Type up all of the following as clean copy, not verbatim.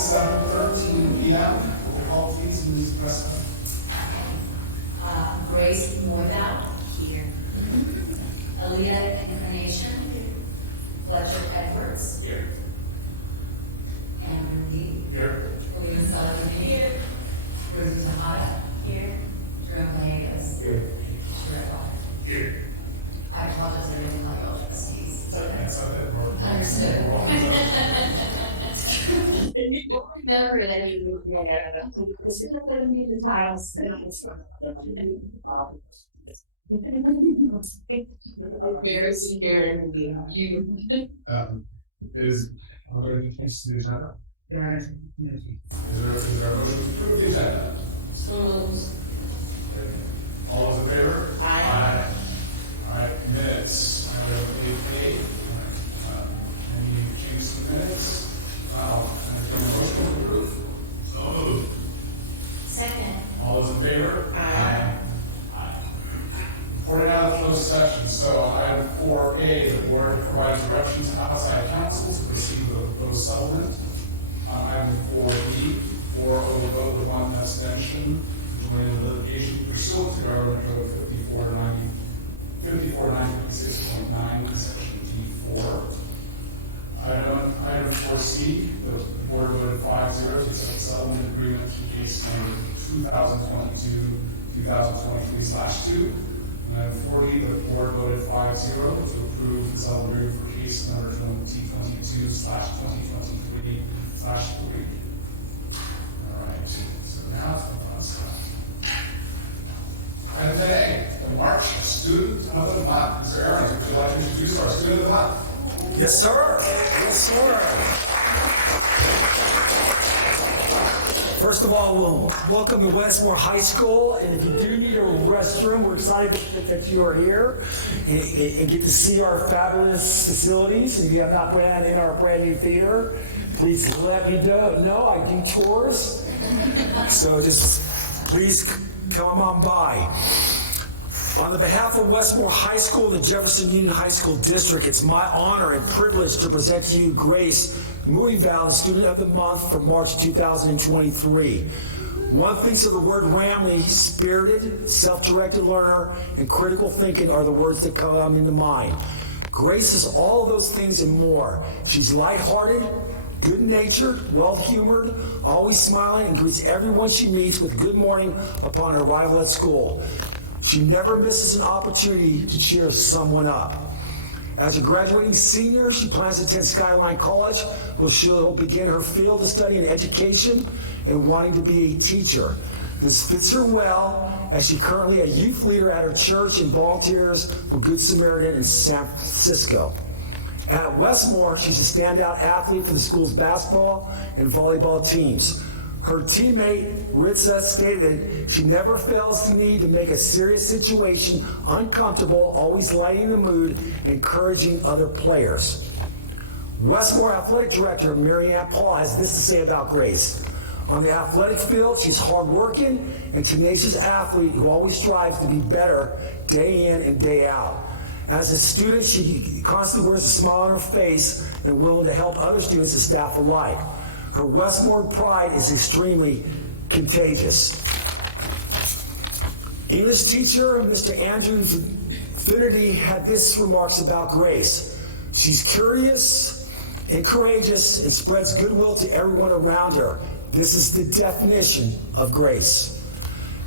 7:13 p.m. Roll call, please, Ms. Prescott. Grace Moybout, here. Aaliyah Incarnation, Fletcher Edwards, Here. Amber Lee, Here. William Sullivan, here. Ruth Tahada, here. Jerome Venegas, Here. Sherrod. Here. I apologize, I didn't tell you all trustees. It's okay. It's okay. Understood. We're all done. Remember that you the titles. Very scared. You. Is there any change to the agenda? Is there a motion to approve the agenda? So moved. All those in favor? Aye. All right, minutes. I have 8A. Any changes to the minutes? Entertain a motion to approve. So moved. Second. All those in favor? Aye. Aye. Reporting out of the closed session. So item 4A, the board provides directions to outside counsel to proceed with the proposed settlement. Item 4B, 4 vote with one abstention to join the litigation pursuant to Government Code 5496.9, section D4. Item 4C, the board voted 5-0 to accept the settlement agreement to case number 2022-2023/2. Item 40, the board voted 5-0 to approve the settlement agreement for case number 2022/2023/3. All right, so now it's the fun stuff. Item 10A, the March Student of the Month. Mr. Aaron, would you like to introduce our Student of the Month? Yes, sir. Yes, sir. First of all, we'll welcome to Westmore High School, and if you do need a restroom, we're excited that you are here and get to see our fabulous facilities. And if you have not been in our brand new theater, please let me know. I do tours, so just please come on by. On the behalf of Westmore High School and the Jefferson Union High School District, it's my honor and privilege to present to you Grace Mooneyval, the Student of the Month for March 2023. One thinks of the word Ramley: spirited, self-directed learner, and critical thinking are the words that come into mind. Grace is all of those things and more. She's lighthearted, good-natured, well-humored, always smiling, and greets everyone she meets with good morning upon her arrival at school. She never misses an opportunity to cheer someone up. As a graduating senior, she plans to attend Skyline College, where she'll begin her field of study in education and wanting to be a teacher. This fits her well, as she's currently a youth leader at her church and volunteers for Good Samaritan in San Francisco. At Westmore, she's a standout athlete for the school's basketball and volleyball teams. Her teammate, Ritza, stated she never fails the need to make a serious situation uncomfortable, always lighting the mood, encouraging other players. Westmore Athletic Director Marianne Paul has this to say about Grace. On the athletic field, she's hardworking and tenacious athlete who always strives to be better day in and day out. As a student, she constantly wears a smile on her face and willing to help other students and staff alike. Her Westmore pride is extremely contagious. English teacher Mr. Andrew Finnerty had this remarks about Grace. She's curious and courageous and spreads goodwill to everyone around her. This is the definition of Grace.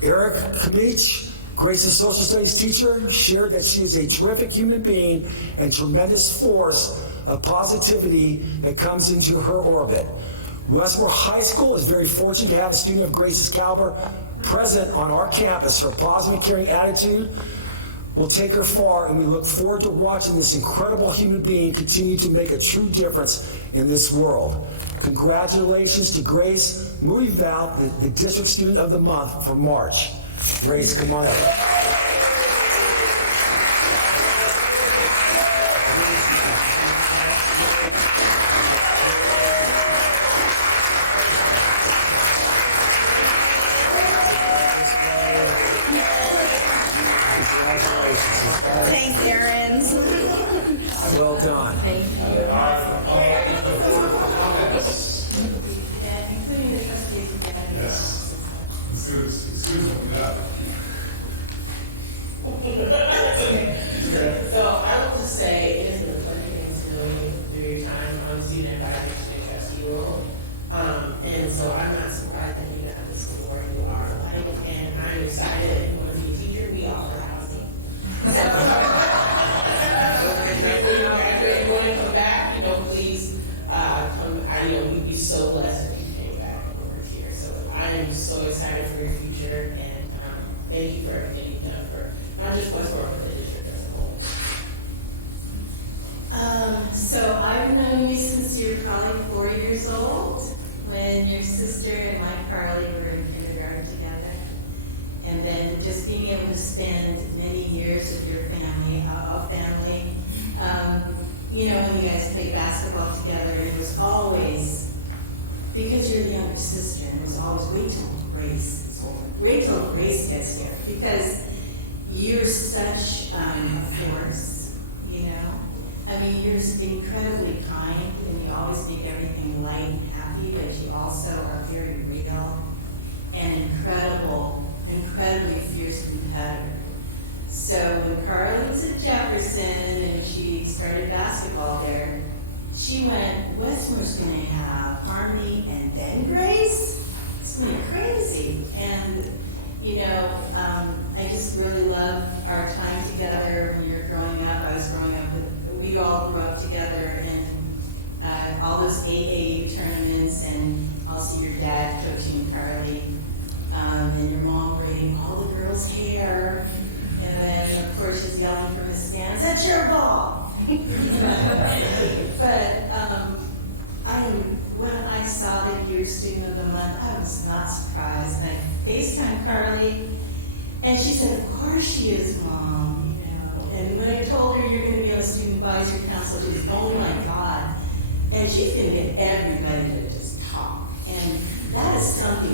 Eric Kamich, Grace's social studies teacher, shared that she is a terrific human being and tremendous force of positivity that comes into her orbit. Westmore High School is very fortunate to have a student of Grace's caliber present on our campus. Her positive and caring attitude will take her far, and we look forward to watching this incredible human being continue to make a true difference in this world. Congratulations to Grace Mooneyval, the District Student of the Month for March. Grace, come on up. Thanks, Aaron. Well done. Thank you. be so blessed if you came back and worked here. So I am so excited for your future, and thank you for everything you've done for not just Westmore, but the district as a whole. So I've known you since you were probably 4 years old, when your sister and my Carly were in kindergarten together. And then just being able to spend many years with your family, our family. You know, when you guys played basketball together, it was always, because you're the younger sister, it was always wait till Grace gets here, because you're such a force, you know? I mean, you're incredibly kind, and you always make everything light and happy, but you also are very real and incredibly fierce competitor. So when Carly was at Jefferson and she started basketball there, she went, Westmore's going to have Harmony and then Grace? It's going to be crazy. And, you know, I just really love our time together when you're growing up. I was growing up we all grew up together in all those AAU tournaments, and also your dad coaching Carly, and your mom braiding all the girls' hair, and then of course she's yelling from the stands, "That's your ball!" But when I saw that you were Student of the Month, I was not surprised. And I FaceTimed Carly, and she said, "Of course she is, Mom." And when I told her you're going to be on the Student Advisory Council, she was, "Oh my God." And she's going to get everybody to just talk. And that is something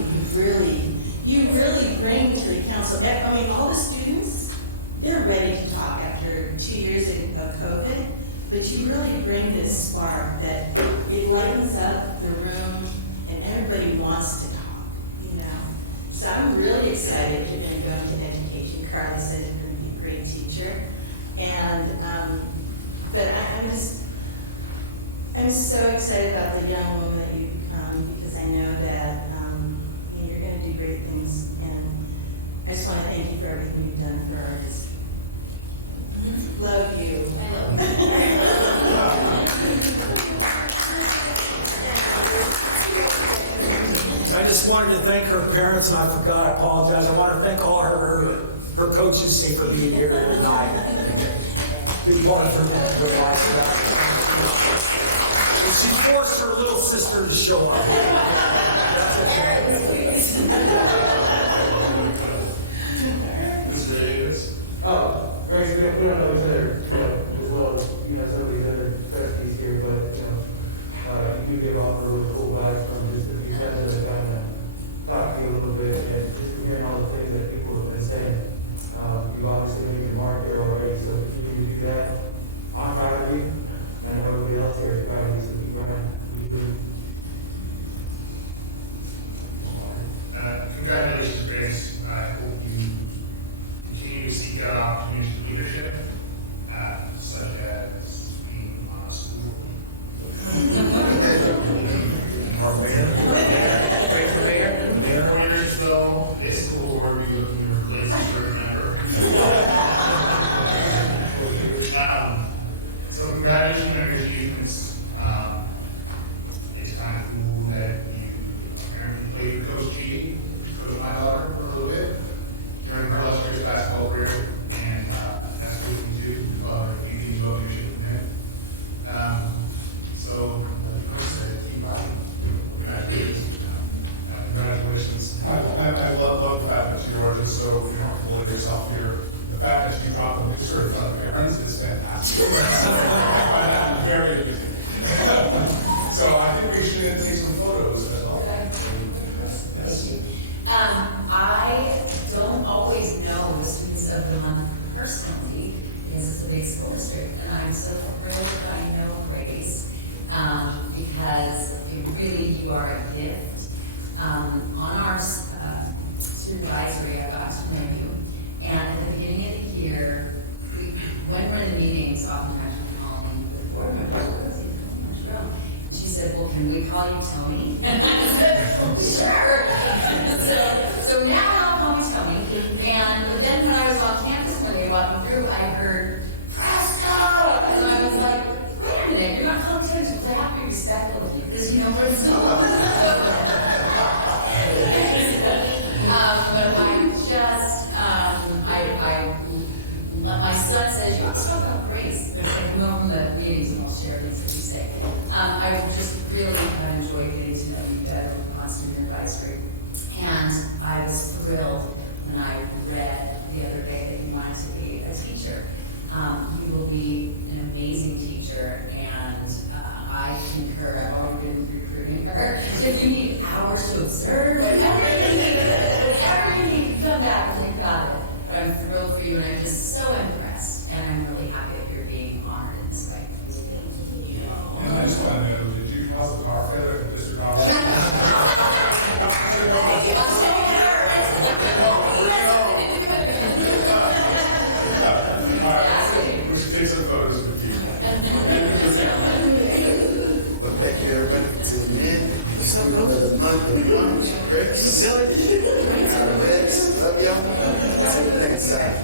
you really bring to the council. I mean, all the students, they're ready to talk after 2 years of COVID, but you really bring this spark that it lightens up the room and everybody wants to talk, you know. So I'm really excited you're going to go into education. Carly said you're going to be a great teacher. And, but I'm so excited about the young woman that you've become, because I know that you're going to do great things. And I just want to thank you for everything you've done for our district. Love you. I love you. I just wanted to thank her parents, and I forgot, I apologize. I want to thank all her coaches say for being here tonight. Big part of her life. And she forced her little sister to show up. That's okay. Mr. Davis? Oh, Grace, we don't know each other as well as some of these other trustees here, but you do give off a really cool vibe from just a few seconds that kind of talk to you a little bit, and just from hearing all the things that people have been saying. You've obviously made your mark there already, so continue to do that. I'm proud of you, and I know everybody else here is proud of you, so keep running. Congratulations, Grace. I hope you continue to seek out opportunities for leadership, such as being on a school. Or mayor. Great for mayor. 4 years ago, this school board will be looking to replace a certain member. So congratulations on your achievements. It's kind of cool that you apparently played with Coach G, Coach my daughter, for a little bit during her illustrious basketball career, and that's what we do. You can develop leadership from him. So, like Coach said, keep riding. Congratulations. Congratulations. I love the fact that you are just so comfortable with yourself here. The fact that you drop a picture in front of parents is fantastic. I find that very amusing. So I think we should take some photos as well. I don't always know the students of the month personally, because it's a big school district, and I'm so thrilled that I know Grace, because you are a gift. On our student advisory, I got to know you, and at the beginning of the year, when we're in the meetings, oftentimes we're calling the board members, she said, "Well, can we call you Tony?" And I said, "Sure." So now they'll call me Tony. And then when I was on campus one day walking through, I heard Presto, and I was like, "Wait a minute, you're not calling Tony?" Because I have to be respectful of you, because we're so if you need hours to observe, whatever you need, come back and we got it. But I'm thrilled for you, and I'm just so impressed, and I'm really happy that you're being honored in this way. And I just want to know, did you cause the car failure at District Office? All right, we should take some photos with you. Well, thank you, everybody, for tuning in. Another month of lunch, great facility. Love y'all. Until the next time.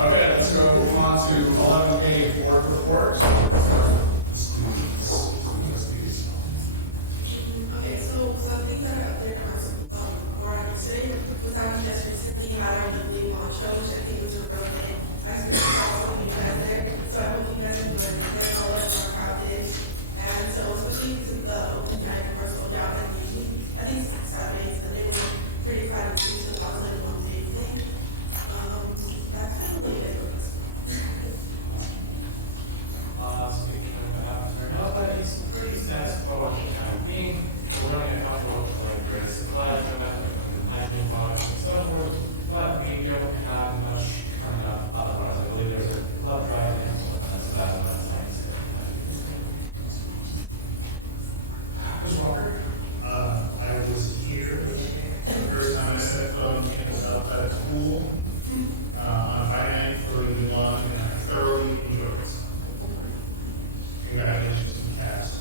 Okay, let's go move on to 11A, board report. Okay, so some things that are up there or today was our Jefferson highlighting the Blue Lawn Show, which I think was a real thing. I spent all of you guys there, so I hope you guys enjoyed it. That's all of our cottage. And so especially to the open night personal job and I think Saturdays, and they were pretty proud of you, so I was like one big thing. That's kind of really it. Speaking of the half turn out, but it's pretty status quo at the time being. We're running a couple of like great supplies and hygiene products and so forth, but we don't have much coming up otherwise. I believe there's a blood drive and that's about what I'm saying. Mr. Walker? I was here the first time I set foot on campus outside of school on Friday night for the launch, and I thoroughly enjoyed it. Congratulations to the cast.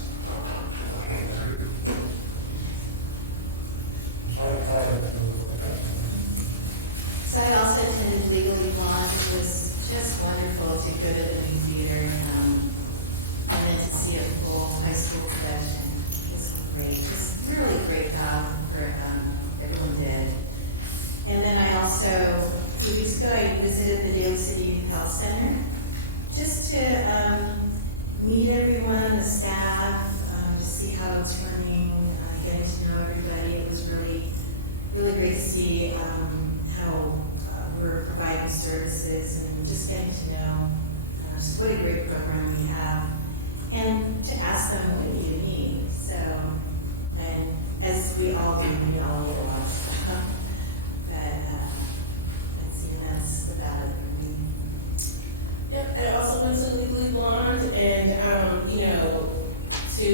So I also attended Legally Blonde. It was just wonderful to go to the new theater and then to see a full high school production. It was great. Just really great job for everyone did. And then I also, a few weeks ago, I visited the Daly City Youth Health Center just to meet everyone, the staff, to see how it's running, getting to know everybody. It was really, really great to see how we're providing services and just getting to know just what a great program we have. And to ask them, what do you need? So, and as we all do, we all need a lot of stuff. That's about it for me. Yep, I also went to Legally Blonde, and you know, to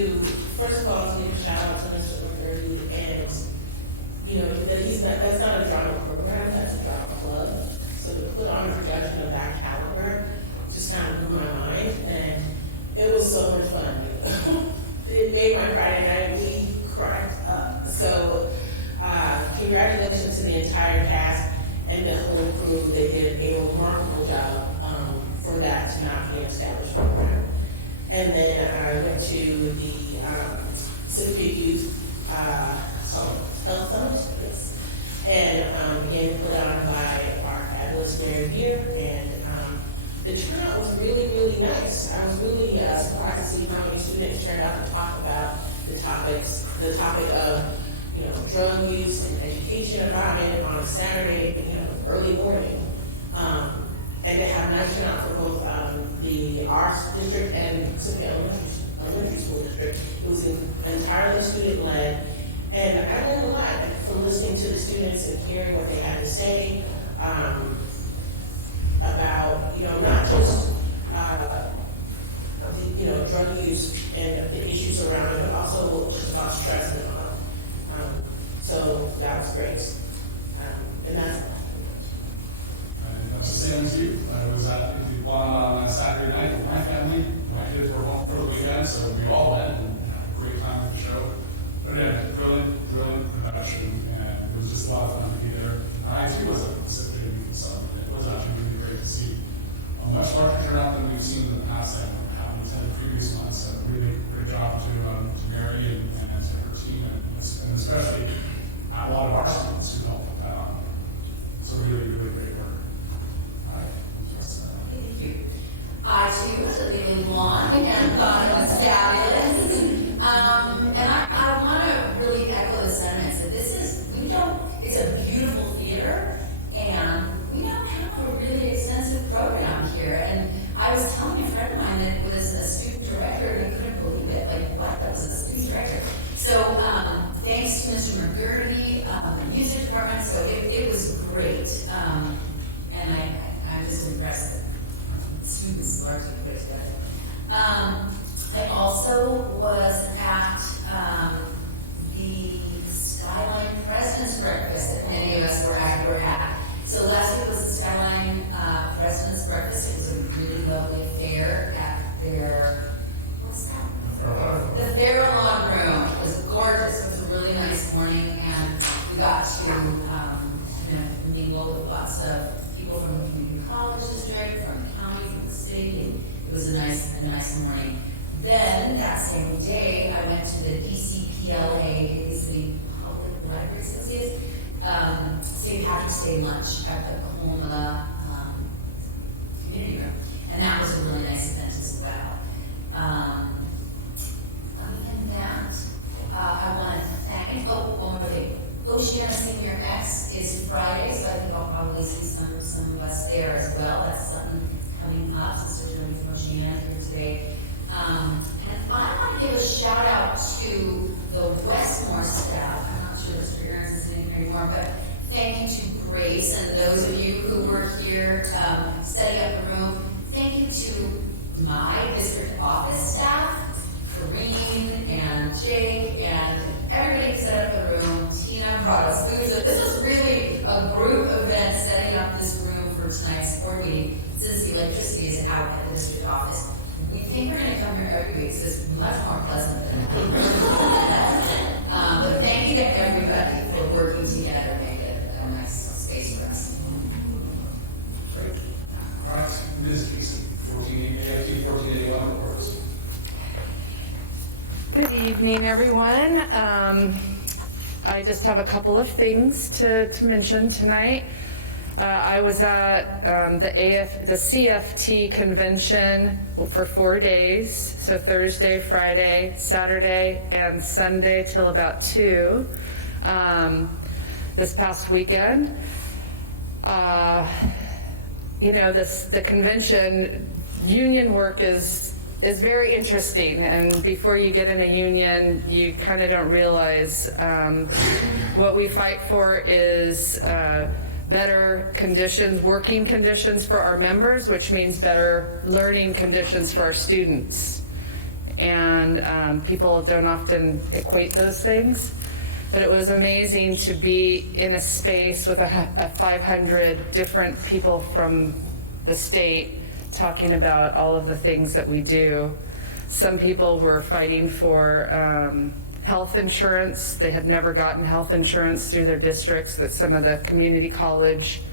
first of all, to give a shout out to Mr. McCurdy, and you know, that's not a drama program, that's a drama club. So to put on a production of that caliber just kind of blew my mind, and it was so much fun. It made my Friday night, we cracked up. So congratulations to the entire cast and the whole crew. They did a remarkable job for that to not be an established program. And then I went to the Civic Youth Health Summit, yes. And again put on by our fabulous Mayor here, and the turnout was really, really nice. I was really surprised to see how many students turned out to talk about the topic of, you know, drug use and education about it on a Saturday, you know, early morning. And to have nice turnout for both our district and Civic Elementary entirely student-led, and I learned a lot from listening to the students and hearing what they had to say about, not just drug use and the issues around it, but also just about stress and all. So that was great. And that's That's the same as you. I was at the one on Saturday night with my family. My kids were home for the weekend, so we all went and had a great time at the show. But yeah, brilliant production, and it was just a lot of fun to be there. I too was a recipient, so it was actually really great to see a much larger turnout than we've seen in the past. I haven't attended previous months, so really great job to Mary and to her team, and especially a lot of our students who helped put that on. So really great work. Thank you. I too was a legally blonde and thought it was fabulous. And I want to really echo the sentiments that it's a beautiful theater, and we don't have a really extensive program here. And I was telling a friend of mine that it was a student director, and I couldn't believe it. Like, what? That was a student director. So thanks to Mr. McGurdy, the music department. So it was great. And I'm just impressed that students largely put it together. I also was at the Skyline President's Breakfast that many of us were at. So last week was the Skyline President's Breakfast. It was a really lovely affair at their, what's that? The Farallon Room. It was gorgeous. It was a really nice morning, and we got to mingle with lots of people from the community college district, from the county, from the city, and it was a nice morning. Then that same day, I went to the DCPLA, the City Public Library Associates, St. Patrick's Day lunch at the Coloma Community Room, and that was a really nice event as well. Other than that, I want to thank, one more thing. Oceana Senior X is Friday, so I think I'll probably see some of us there as well. That's something coming up. Sister Journey from Oceana here today. And I want to give a shout out to the Westmore staff. I'm not sure Mr. Aarons is in here anymore, but thank you to Grace and those of you who were here setting up the room. Thank you to my district office staff, Kareem and Jake and everybody who set up the room. Tina brought us food. So this was really a group event setting up this room for tonight's board meeting, since the electricity is out at the district office. We think we're going to come here every week, so it's much more pleasant than but thank you to everybody for working together to make it a nice space for us. Great. All right, Ms. Keeson, 1481 reports. Good evening, everyone. I just have a couple of things to mention tonight. I was at the CFT convention for 4 days, so Thursday, Friday, Saturday, and Sunday till about 2 this past weekend. The convention, union work is very interesting, and before you get in a union, you kind of don't realize what we fight for is better conditions, working conditions for our members, which means better learning conditions for our students. And people don't often equate those things. But it was amazing to be in a space with a 500 different people from the state talking about all of the things that we do. Some people were fighting for health insurance. They had never gotten health insurance through their districts, that some of the community college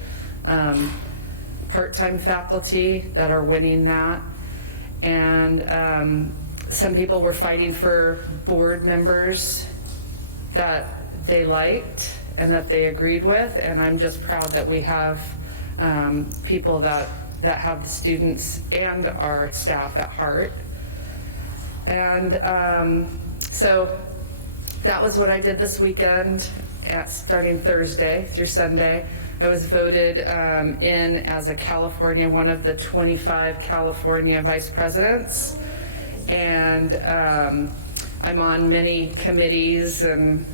part-time faculty that are winning that. And some people were fighting for board members that they liked and that they agreed with. And I'm just proud that we have people that have the students and our staff at heart. And so that was what I did this weekend, starting Thursday through Sunday. I was voted in as a California, one of the 25 California vice presidents. And I'm on many committees, and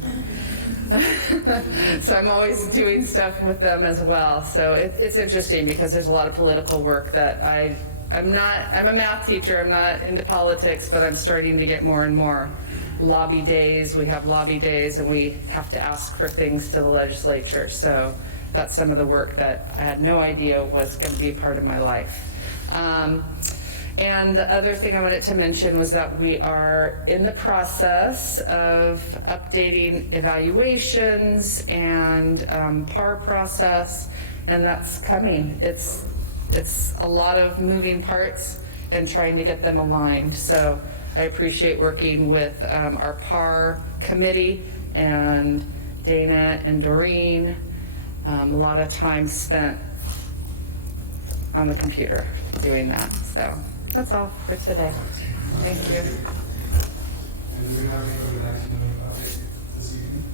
so I'm always doing stuff with them as well. So it's interesting because there's a lot of political work that I'm a math teacher, I'm not into politics, but I'm starting to get more and more. Lobby days, we have lobby days, and we have to ask for things to the legislature. So that's some of the work that I had no idea was going to be a part of my life. And the other thing I wanted to mention was that we are in the process of updating evaluations and PAR process, and that's coming. It's a lot of moving parts and trying to get them aligned. So I appreciate working with our PAR committee and Dana and Doreen. A lot of time spent on the computer doing that. So that's all for today. Thank you. And do we have any COVID-19 update this evening?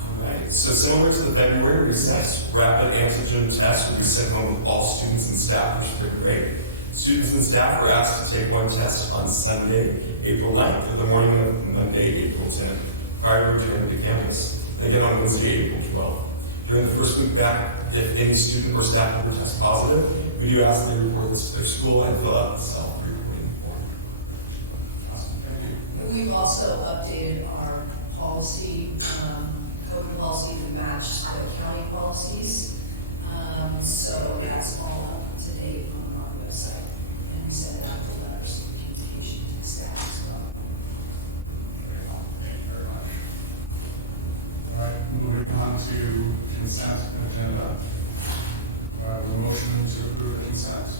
All right, so similar to the February recess, rapid antigen test will be sent home with all students and staff, which is great. Students and staff were asked to take one test on Sunday, April 9th, or the morning of Monday, April 10th, prior to returning to campus, and again on Wednesday, April 12th. During the first week back, if any student or staff member tests positive, we do ask that they report this to their school and fill out the self-reporting form. Awesome, thank you. We've also updated our policy, COVID policy to match the county policies. So that's all up to date on our website. And we send out the letters of communication to the staff as well. Thank you very much. All right, moving on to consent agenda. A motion to approve the consent.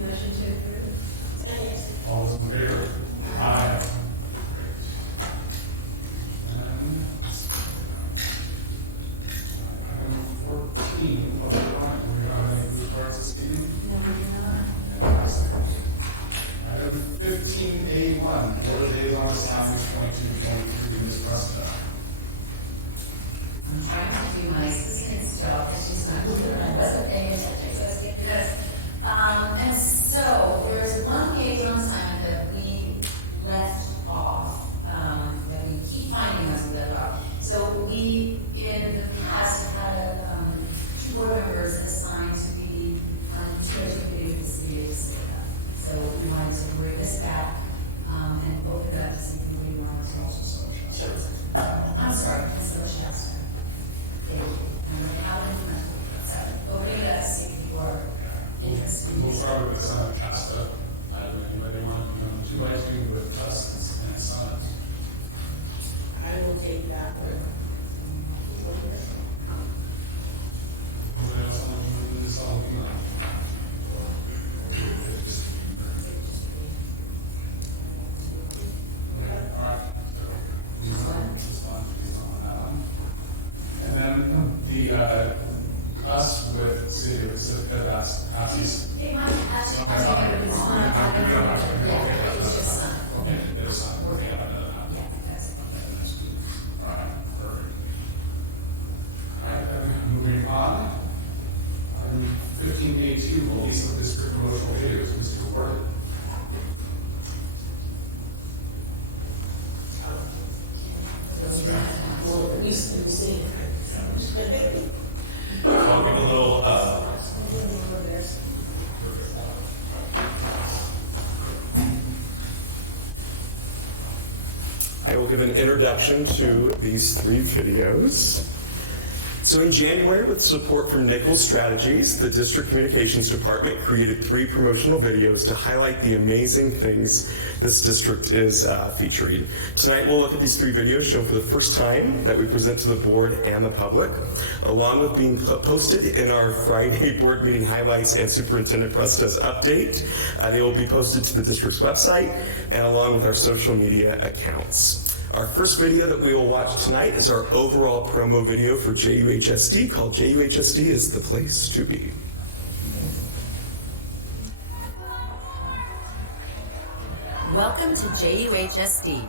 Motion to approve. All those in favor? Aye. Item 14, public comment. Do we have any blue cards this evening? Item 15A1, Florida Days on Assignment 22-23, Ms. Prescott. I'm trying to do my assistant's job, because she's not here, and I wasn't paying attention, so I was getting this. And so, there's one liaison assignment that we left off, that we keep finding us left off. So we, in the past, had two board members assigned to be two activities with the city of Savannah. So we wanted to bring this back, and open it up to see if anybody wanted to. I'm sorry, Priscilla Shasta. Thank you. So, opening it up to see if people are interested. We'll start with Costa. Anybody want to do 2x2 with tusks and suns? I will take that one. Anybody else want to do this all? Okay, all right. So, this one, that one. And then the us with City of Pacifica, that's Patsy's. It might ask, I think it's fine. Yeah, it's just fine. Okay, there's some. Okay, Yeah, that's it. all right, perfect. All right, then moving on. Item 15A2, release of district promotional videos, Mr. Ward. Well, we still see. I'll give a little, I will give an introduction to these three videos. So in January, with support from Nichols Strategies, the District Communications Department created 3 promotional videos to highlight the amazing things this district is featuring. Tonight, we'll look at these 3 videos shown for the first time that we present to the board and the public, along with being posted in our Friday board meeting highlights and Superintendent Presta's update. They will be posted to the district's website and along with our social media accounts. Our first video that we will watch tonight is our overall promo video for JUHSD called JUHSD is the Place to Be. Welcome to JUHSD.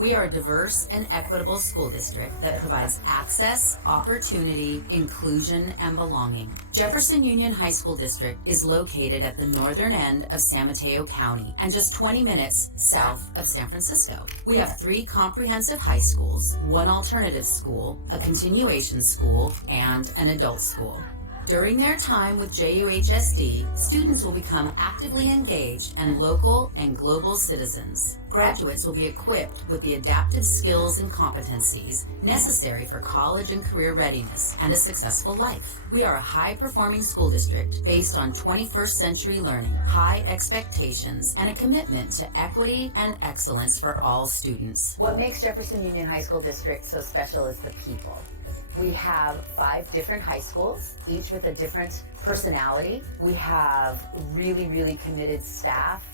We are a diverse and equitable school district that provides access, opportunity, inclusion, and belonging. Jefferson Union High School District is located at the northern end of San Mateo County and just 20 minutes south of San Francisco. We have 3 comprehensive high schools, 1 alternative school, a continuation school, and an adult school. During their time with JUHSD, students will become actively engaged and local and global citizens. Graduates will be equipped with the adaptive skills and competencies necessary for college and career readiness and a successful life. We are a high-performing school district based on 21st century learning, high expectations, and a commitment to equity and excellence for all students. What makes Jefferson Union High School District so special is the people. We have 5 different high schools, each with a different personality. We have really, really committed staff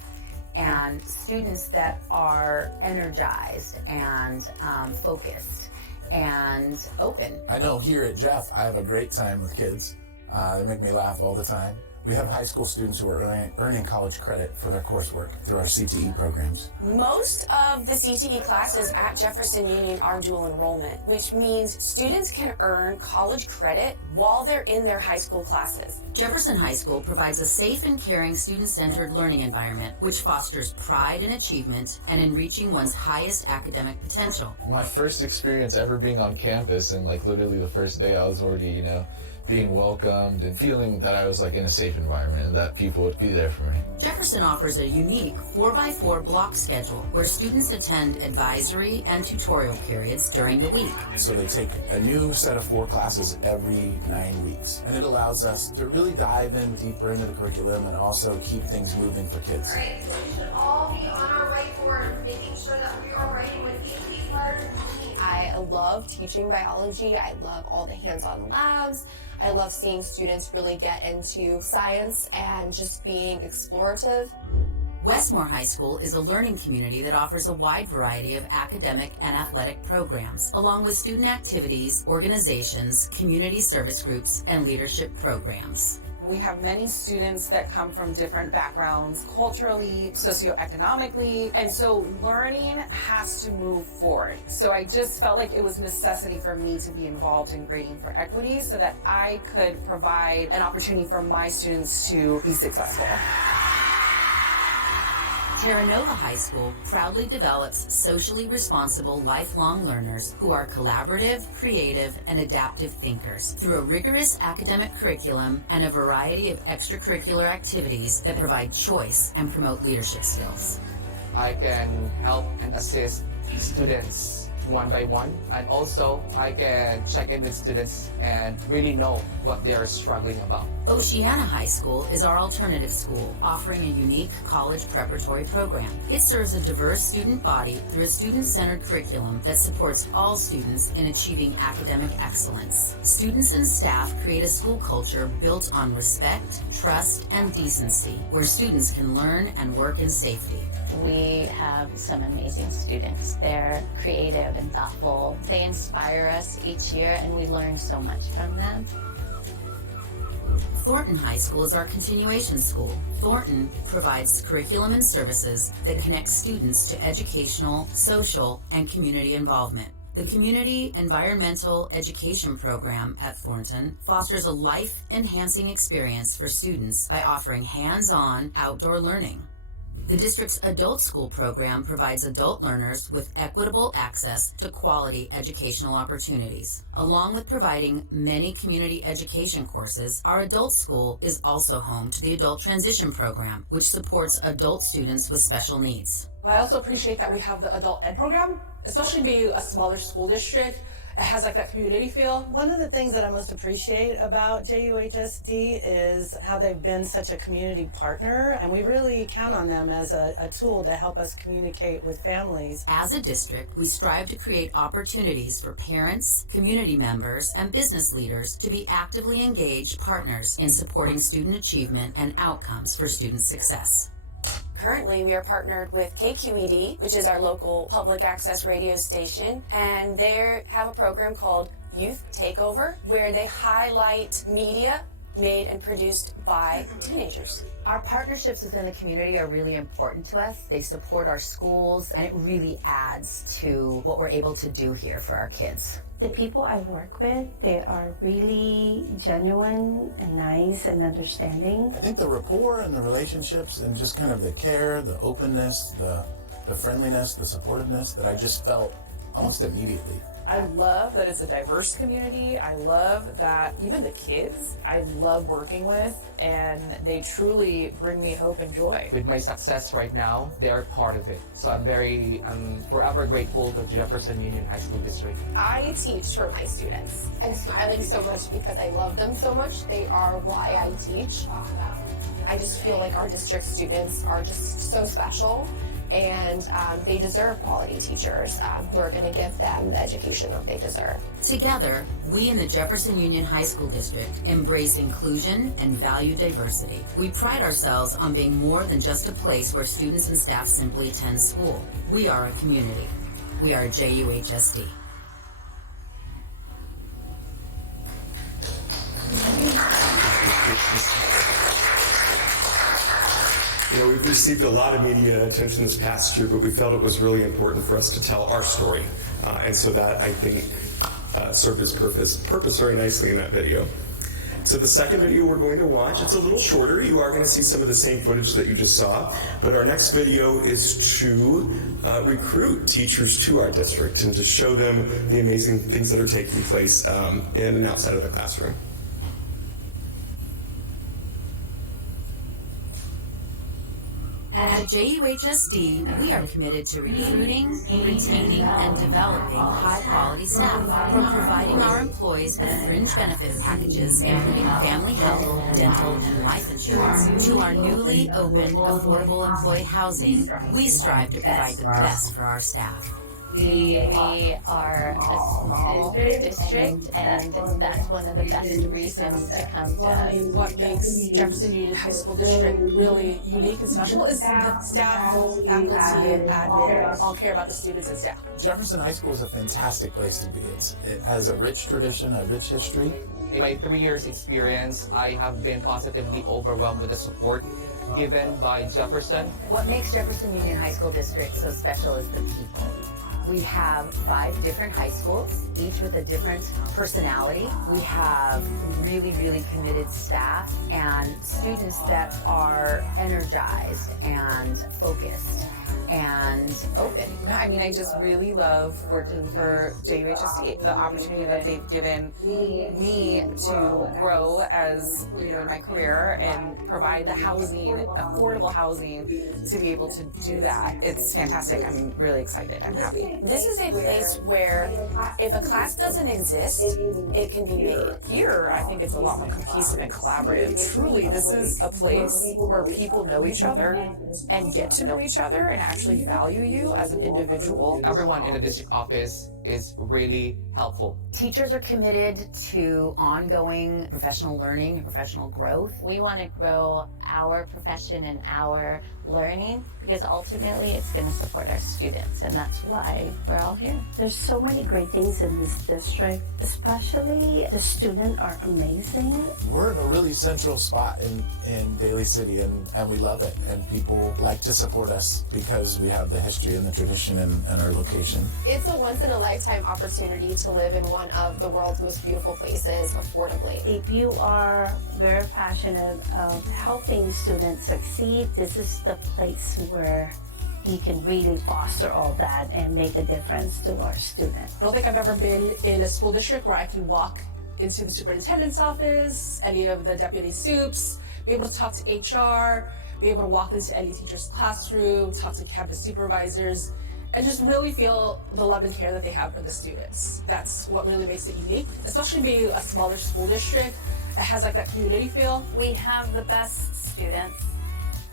and students that are energized and focused and open. I know here at Jeff, I have a great time with kids. They make me laugh all the time. We have high school students who are earning college credit for their coursework through our CTE programs. Most of the CTE classes at Jefferson Union are dual enrollment, which means students can earn college credit while they're in their high school classes. Jefferson High School provides a safe and caring student-centered learning environment which fosters pride in achievement and in reaching one's highest academic potential. My first experience ever being on campus, and literally the first day I was already, being welcomed and feeling that I was in a safe environment and that people would be there for me. Jefferson offers a unique 4x4 block schedule where students attend advisory and tutorial periods during the week. So they take a new set of 4 classes every 9 weeks. And it allows us to really dive in deeper into the curriculum and also keep things moving for kids. All right, so we should all be on our whiteboard, making sure that we are writing what each of these letters mean. I love teaching biology. I love all the hands-on labs. I love seeing students really get into science and just being explorative. Westmore High School is a learning community that offers a wide variety of academic and athletic programs, along with student activities, organizations, community service groups, and leadership programs. We have many students that come from different backgrounds, culturally, socioeconomically, and so learning has to move forward. So I just felt like it was a necessity for me to be involved in Grading for Equity so that I could provide an opportunity for my students to be successful. Terra Nova High School proudly develops socially responsible lifelong learners who are collaborative, creative, and adaptive thinkers through a rigorous academic curriculum and a variety of extracurricular activities that provide choice and promote leadership skills. I can help and assist students one by one, and also I can check in with students and really know what they are struggling about. Oceana High School is our alternative school, offering a unique college preparatory program. It serves a diverse student body through a student-centered curriculum that supports all students in achieving academic excellence. Students and staff create a school culture built on respect, trust, and decency, where students can learn and work in safety. We have some amazing students. They're creative and thoughtful. They inspire us each year, and we learn so much from them. Thornton High School is our continuation school. Thornton provides curriculum and services that connect students to educational, social, and community involvement. The Community Environmental Education Program at Thornton fosters a life-enhancing experience for students by offering hands-on outdoor learning. The district's adult school program provides adult learners with equitable access to quality educational opportunities. Along with providing many community education courses, our adult school is also home to the Adult Transition Program, which supports adult students with special needs. I also appreciate that we have the adult ed program, especially being a smaller school district. It has that community feel. One of the things that I most appreciate about JUHSD is how they've been such a community partner, and we really count on them as a tool to help us communicate with families. As a district, we strive to create opportunities for parents, community members, and business leaders to be actively engaged partners in supporting student achievement and outcomes for student success. Currently, we are partnered with KQED, which is our local public access radio station, and they have a program called Youth Takeover, where they highlight media made and produced by teenagers. Our partnerships within the community are really important to us. They support our schools, and it really adds to what we're able to do here for our kids. The people I work with, they are really genuine and nice and understanding. I think the rapport and the relationships and just kind of the care, the openness, the friendliness, the supportiveness that I just felt almost immediately. I love that it's a diverse community. I love that even the kids I love working with, and they truly bring me hope and joy. With my success right now, they are part of it. So I'm forever grateful to Jefferson Union High School District. I teach for my students. I'm smiling so much because I love them so much. They are why I teach. I just feel like our district students are just so special, and they deserve quality teachers who are going to give them the education that they deserve. Together, we in the Jefferson Union High School District embrace inclusion and value diversity. We pride ourselves on being more than just a place where students and staff simply attend school. We are a community. We are JUHSD. We've received a lot of media attention this past year, but we felt it was really important for us to tell our story. And so that, I think, served its purpose very nicely in that video. So the second video we're going to watch, it's a little shorter. You are going to see some of the same footage that you just saw. But our next video is to recruit teachers to our district and to show them the amazing things that are taking place in and outside of the classroom. At JUHSD, we are committed to recruiting, retaining, and developing high-quality staff. From providing our employees with fringe benefit packages, including family health, dental, and life insurance, to our newly opened affordable employee housing, we strive to provide the best for our staff. We are a small district, and that's one of the best reasons to come to us. What makes Jefferson Union High School District really unique and special is the staff, faculty, and admin all care about the students and staff. Jefferson High School is a fantastic place to be. It has a rich tradition, a rich history. In my 3 years experience, I have been positively overwhelmed with the support given by Jefferson. What makes Jefferson Union High School District so special is the people. We have 5 different high schools, each with a different personality. We have really, really committed staff and students that are energized and focused and open. I mean, I just really love working for JUHSD. The opportunity that they've given me to grow as, in my career and provide the housing, affordable housing, to be able to do that. It's fantastic. I'm really excited. I'm happy. This is a place where if a class doesn't exist, it can be made. Here, I think it's a lot more cohesive and collaborative. Truly, this is a place where people know each other and get to know each other and actually value you as an individual. Everyone in the district office is really helpful. Teachers are committed to ongoing professional learning and professional growth. We want to grow our profession and our learning because ultimately it's going to support our students, and that's why we're all here. There's so many great things in this district, especially the students are amazing. We're in a really central spot in Daly City, and we love it. And people like to support us because we have the history and the tradition and our location. It's a once-in-a-lifetime opportunity to live in one of the world's most beautiful places affordably. If you are very passionate of helping students succeed, this is the place where you can really foster all that and make a difference to our students. I don't think I've ever been in a school district where I can walk into the superintendent's office, any of the deputy soups, be able to talk to HR, be able to walk into any teacher's classroom, talk to campus supervisors, and just really feel the love and care that they have for the students. That's what really makes it unique, especially being a smaller school district. It has like that community feel. We have the best students,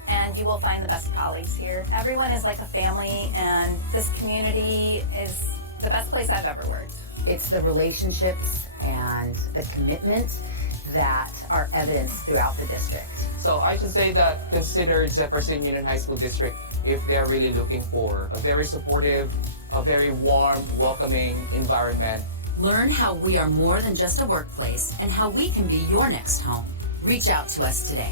and you will find the best colleagues here. Everyone is like a family, and this community is the best place I've ever worked. It's the relationships and the commitment that are evidenced throughout the district. So I should say that consider Jefferson Union High School District if they're really looking for a very supportive, a very warm, welcoming environment. Learn how we are more than just a workplace and how we can be your next home. Reach out to us today.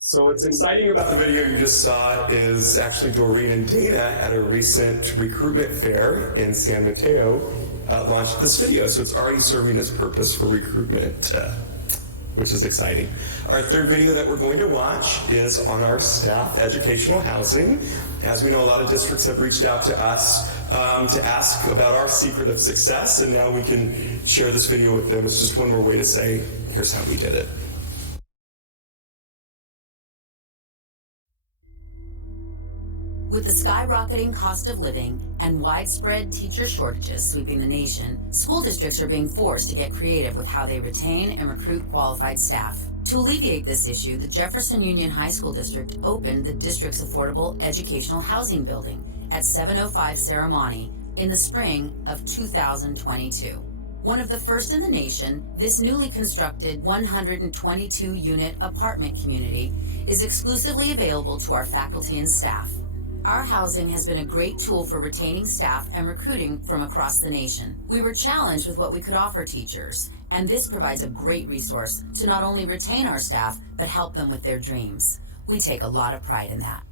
So what's exciting about the video you just saw is actually Doreen and Dana at a recent recruitment fair in San Mateo launched this video. So it's already serving its purpose for recruitment, which is exciting. Our third video that we're going to watch is on our staff educational housing. As we know, a lot of districts have reached out to us to ask about our secret of success, and now we can share this video with them. It's just one more way to say, here's how we did it. With the skyrocketing cost of living and widespread teacher shortages sweeping the nation, school districts are being forced to get creative with how they retain and recruit qualified staff. To alleviate this issue, the Jefferson Union High School District opened the district's affordable educational housing building at 705 Serramonte in the spring of 2022. One of the first in the nation, this newly constructed 122-unit apartment community is exclusively available to our faculty and staff. Our housing has been a great tool for retaining staff and recruiting from across the nation. We were challenged with what we could offer teachers, and this provides a great resource to not only retain our staff, but help them with their dreams. We take a lot of pride in that.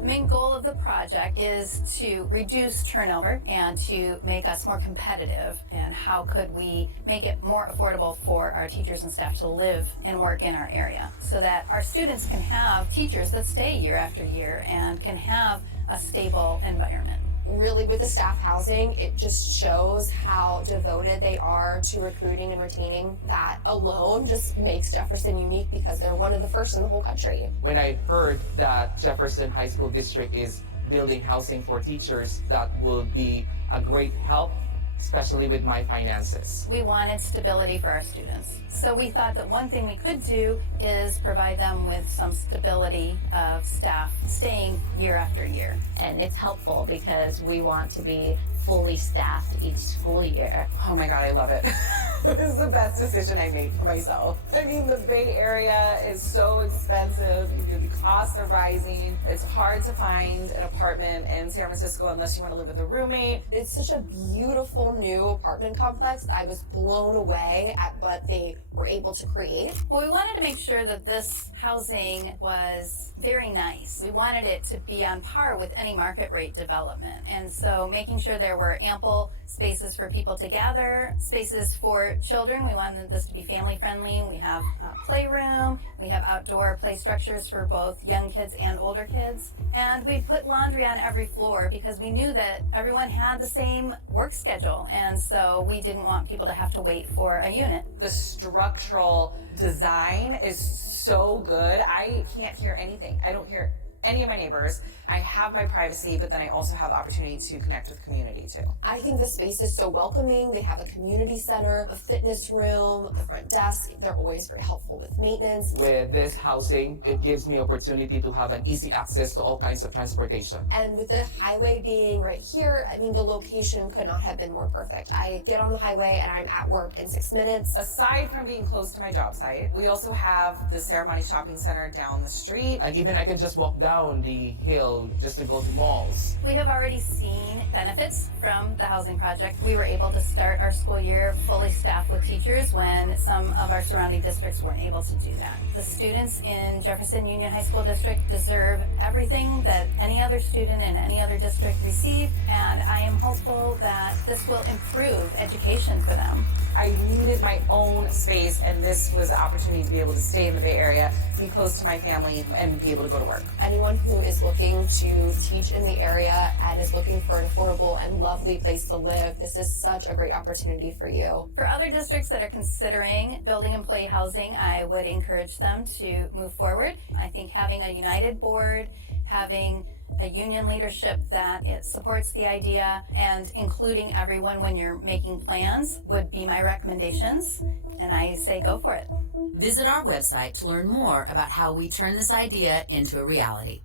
The main goal of the project is to reduce turnover and to make us more competitive. And how could we make it more affordable for our teachers and staff to live and work in our area so that our students can have teachers that stay year after year and can have a stable environment. Really, with the staff housing, it just shows how devoted they are to recruiting and retaining. That alone just makes Jefferson unique because they're one of the first in the whole country. When I heard that Jefferson High School District is building housing for teachers, that will be a great help, especially with my finances. We wanted stability for our students. So we thought that one thing we could do is provide them with some stability of staff staying year after year. And it's helpful because we want to be fully staffed each school year. Oh my God, I love it. This is the best decision I made for myself. I mean, the Bay Area is so expensive. The costs are rising. It's hard to find an apartment in San Francisco unless you want to live with a roommate. It's such a beautiful new apartment complex. I was blown away at what they were able to create. Well, we wanted to make sure that this housing was very nice. We wanted it to be on par with any market rate development. And so making sure there were ample spaces for people to gather, spaces for children. We wanted this to be family friendly. We have a playroom. We have outdoor play structures for both young kids and older kids. And we put laundry on every floor because we knew that everyone had the same work schedule. And so we didn't want people to have to wait for a unit. The structural design is so good. I can't hear anything. I don't hear any of my neighbors. I have my privacy, but then I also have the opportunity to connect with community too. I think the space is so welcoming. They have a community center, a fitness room, the front desk. They're always very helpful with maintenance. With this housing, it gives me opportunity to have an easy access to all kinds of transportation. And with the highway being right here, I mean, the location could not have been more perfect. I get on the highway and I'm at work in 6 minutes. Aside from being close to my job site, we also have the Serramonte Shopping Center down the street. And even I can just walk down the hill just to go to malls. We have already seen benefits from the housing project. We were able to start our school year fully staffed with teachers when some of our surrounding districts weren't able to do that. The students in Jefferson Union High School District deserve everything that any other student in any other district receive, and I am hopeful that this will improve education for them. I needed my own space, and this was the opportunity to be able to stay in the Bay Area, be close to my family, and be able to go to work. Anyone who is looking to teach in the area and is looking for an affordable and lovely place to live, this is such a great opportunity for you. For other districts that are considering building employee housing, I would encourage them to move forward. I think having a united board, having a union leadership that it supports the idea, and including everyone when you're making plans would be my recommendations, and I say go for it. Visit our website to learn more about how we turn this idea into a reality.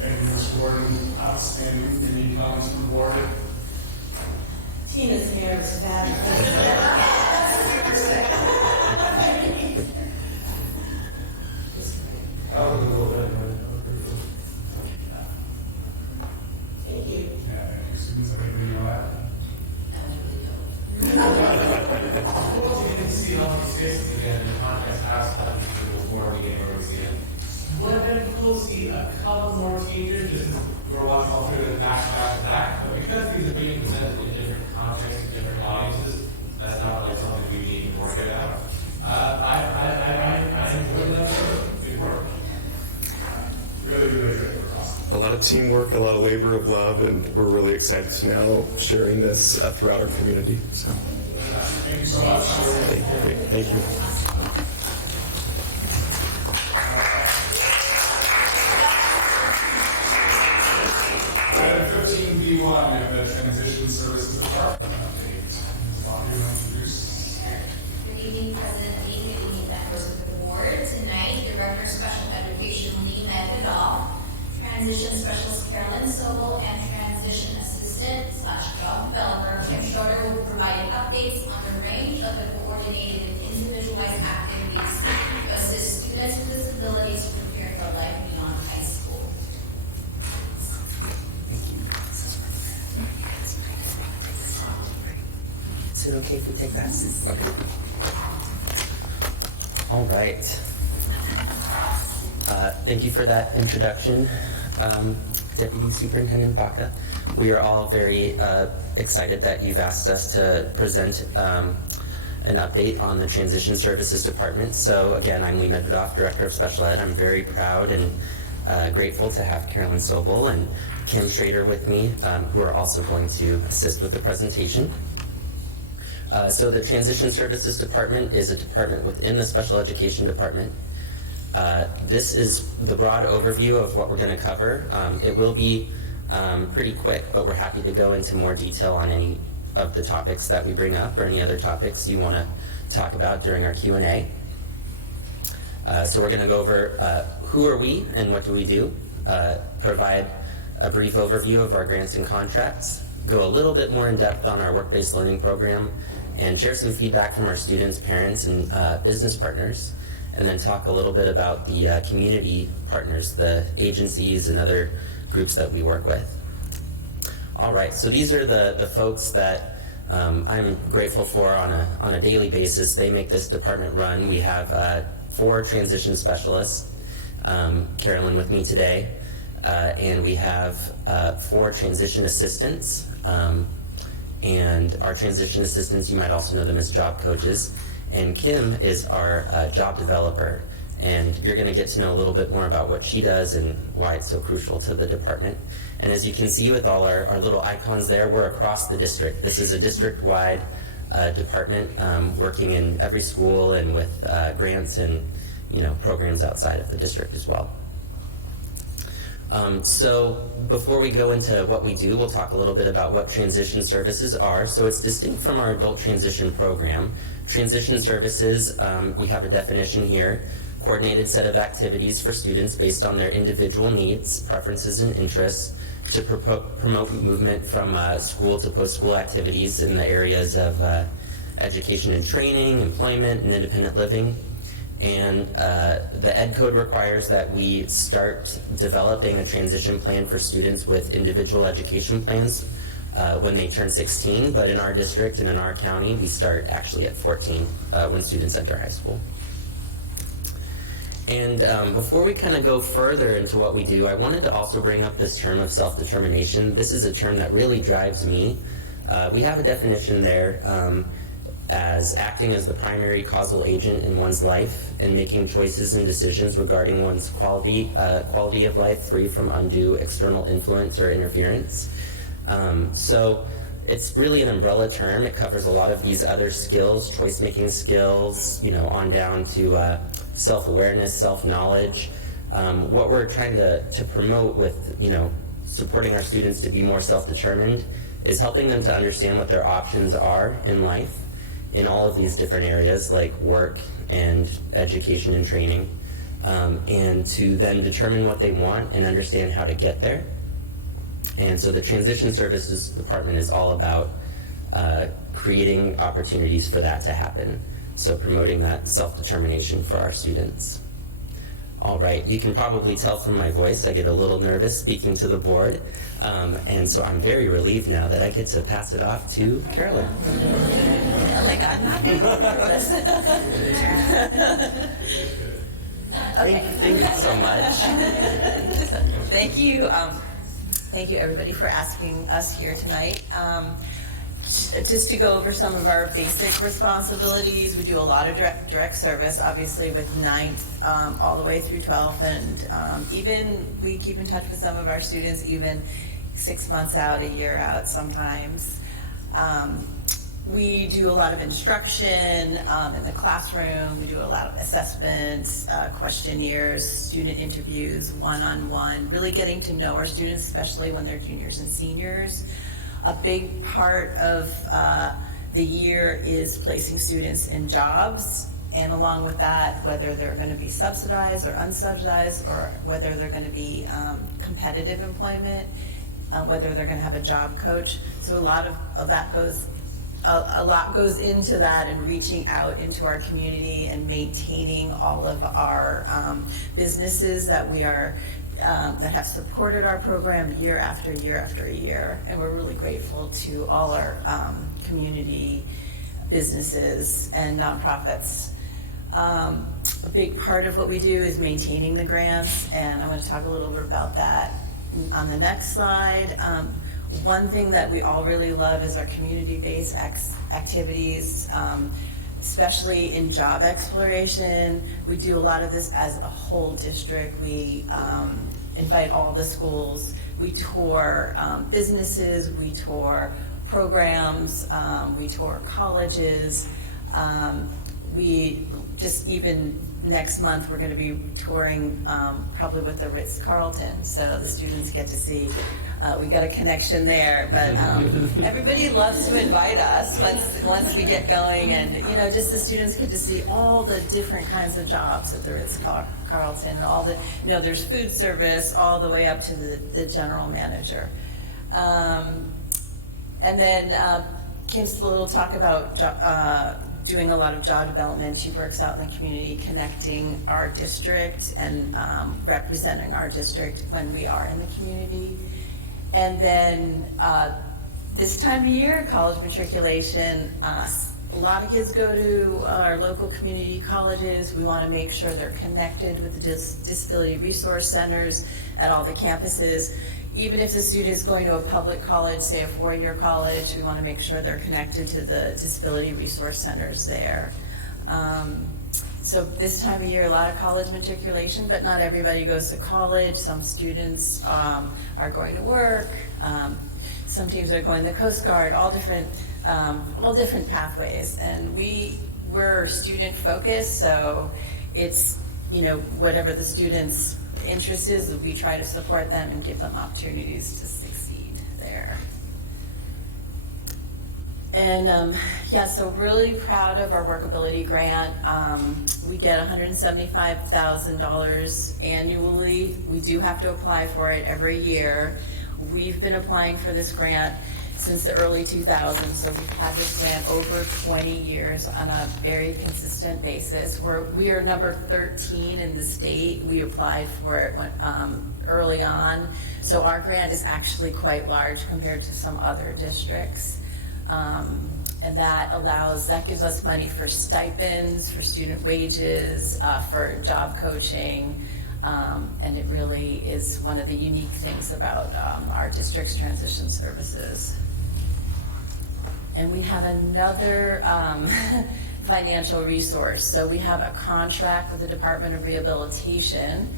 Thank you, Ms. Gordon. Outstanding. Any comments? all these spaces again in the context outside of the board meeting where we see it. Would have been cool to see a couple more teachers, just as we're watching all through the back, but because these are being presented in different contexts, in different audiences, that's not like something we need to worry about. I enjoyed that work. Good work. Really, really good work. A lot of teamwork, a lot of labor of love, and we're really excited to now sharing this throughout our community. So, Thank you so much. Thank you. Item 15B1, we have the Transition Services Department update. Ms. Bobby, will introduce? Good evening, President Lee. Good evening, members of the board. Tonight, Director of Special Education Lee Medvedoff, Transition Specialist Carolyn Sobel, and Transition Assistant / Job Developer Kim Schroeder will provide updates on the range of the coordinated and individualized activities to assist students with disabilities to prepare for life beyond high school. Is it okay if we take that? Okay. All right. Thank you for that introduction, Deputy Superintendent Baca. We are all very excited that you've asked us to present an update on the Transition Services Department. So again, I'm Lee Medvedoff, Director of Special Ed. I'm very proud and grateful to have Carolyn Sobel and Kim Schrader with me, who are also going to assist with the presentation. So the Transition Services Department is a department within the Special Education Department. This is the broad overview of what we're going to cover. It will be pretty quick, but we're happy to go into more detail on any of the topics that we bring up or any other topics you want to talk about during our Q&A. So we're going to go over who are we and what do we do, provide a brief overview of our grants and contracts, go a little bit more in depth on our work-based learning program, and share some feedback from our students, parents, and business partners, and then talk a little bit about the community partners, the agencies and other groups that we work with. All right, so these are the folks that I'm grateful for on a daily basis. They make this department run. We have 4 transition specialists, Carolyn with me today, and we have 4 transition assistants. And our transition assistants, you might also know them as job coaches. And Kim is our job developer. And you're going to get to know a little bit more about what she does and why it's so crucial to the department. And as you can see with all our little icons there, we're across the district. This is a district-wide department working in every school and with grants and programs outside of the district as well. So before we go into what we do, we'll talk a little bit about what transition services are. So it's distinct from our adult transition program. Transition services, we have a definition here, coordinated set of activities for students based on their individual needs, preferences, and interests to promote movement from school to post-school activities in the areas of education and training, employment, and independent living. And the Ed Code requires that we start developing a transition plan for students with individual education plans when they turn 16, but in our district and in our county, we start actually at 14 when students enter high school. And before we kind of go further into what we do, I wanted to also bring up this term of self-determination. This is a term that really drives me. We have a definition there as acting as the primary causal agent in one's life and making choices and decisions regarding one's quality of life free from undue external influence or interference. So it's really an umbrella term. It covers a lot of these other skills, choice-making skills, on down to self-awareness, self-knowledge. What we're trying to promote with, supporting our students to be more self-determined is helping them to understand what their options are in life in all of these different areas like work and education and training, and to then determine what they want and understand how to get there. And so the Transition Services Department is all about creating opportunities for that to happen. So promoting that self-determination for our students. All right, you can probably tell from my voice, I get a little nervous speaking to the board. And so I'm very relieved now that I get to pass it off to Carolyn. Oh my God. I'm not going to be nervous. Thank you so much. Thank you. Thank you, everybody, for asking us here tonight. Just to go over some of our basic responsibilities, we do a lot of direct service, obviously, with 9th all the way through 12th, and even we keep in touch with some of our students even 6 months out, a year out sometimes. We do a lot of instruction in the classroom. We do a lot of assessments, questionnaires, student interviews, one-on-one, really getting to know our students, especially when they're juniors and seniors. A big part of the year is placing students in jobs, and along with that, whether they're going to be subsidized or unsubsidized, or whether they're going to be competitive employment, whether they're going to have a job coach. So a lot goes into that, and reaching out into our community and maintaining all of our businesses that we are that have supported our program year after year after year. And we're really grateful to all our community businesses and nonprofits. A big part of what we do is maintaining the grants, and I'm going to talk a little bit about that on the next slide. One thing that we all really love is our community-based activities, especially in job exploration. We do a lot of this as a whole district. We invite all the schools. We tour businesses, we tour programs, we tour colleges. We just, even next month, we're going to be touring probably with the Ritz-Carlton, so the students get to see. We got a connection there, but everybody loves to invite us once we get going, and just the students get to see all the different kinds of jobs at the Ritz-Carlton, and all the there's food service all the way up to the general manager, and then Kim's will talk about doing a lot of job development. She works out in the community, connecting our district and representing our district when we are in the community. And then this time of year, college matriculation, a lot of kids go to our local community colleges. We want to make sure they're connected with the disability resource centers at all the campuses. Even if the student is going to a public college, say a 4-year college, we want to make sure they're connected to the disability resource centers there. So this time of year, a lot of college matriculation, but not everybody goes to college. Some students are going to work. Some teams are going to the Coast Guard, all different pathways. And we're student focused, so it's, whatever the students' interest is, we try to support them and give them opportunities to succeed there. And so really proud of our workability grant. We get $175,000 annually. We do have to apply for it every year. We've been applying for this grant since the early 2000s, so we've had this grant over 20 years on a very consistent basis. We are number 13 in the state. We applied for it early on, so our grant is actually quite large compared to some other districts. And that gives us money for stipends, for student wages, for job coaching, and it really is one of the unique things about our district's transition services. And we have another financial resource. So we have a contract with the Department of Rehabilitation.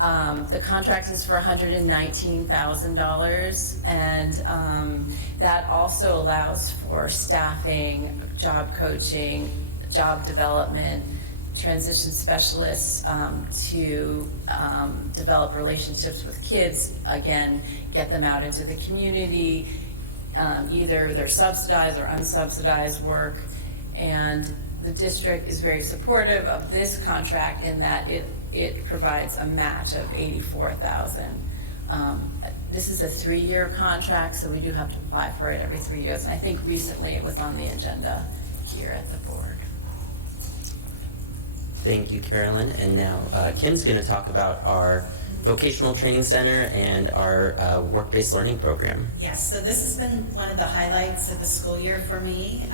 The contract is for $119,000, and that also allows for staffing, job coaching, job development, transition specialists to develop relationships with kids, again, get them out into the community, either they're subsidized or unsubsidized work. And the district is very supportive of this contract in that it provides a match of $84,000. This is a 3-year contract, so we do have to apply for it every 3 years. And I think recently it was on the agenda here at the board. Thank you, Carolyn. And now Kim's going to talk about our vocational training center and our work-based learning program. Yes, so this has been one of the highlights of the school year for me.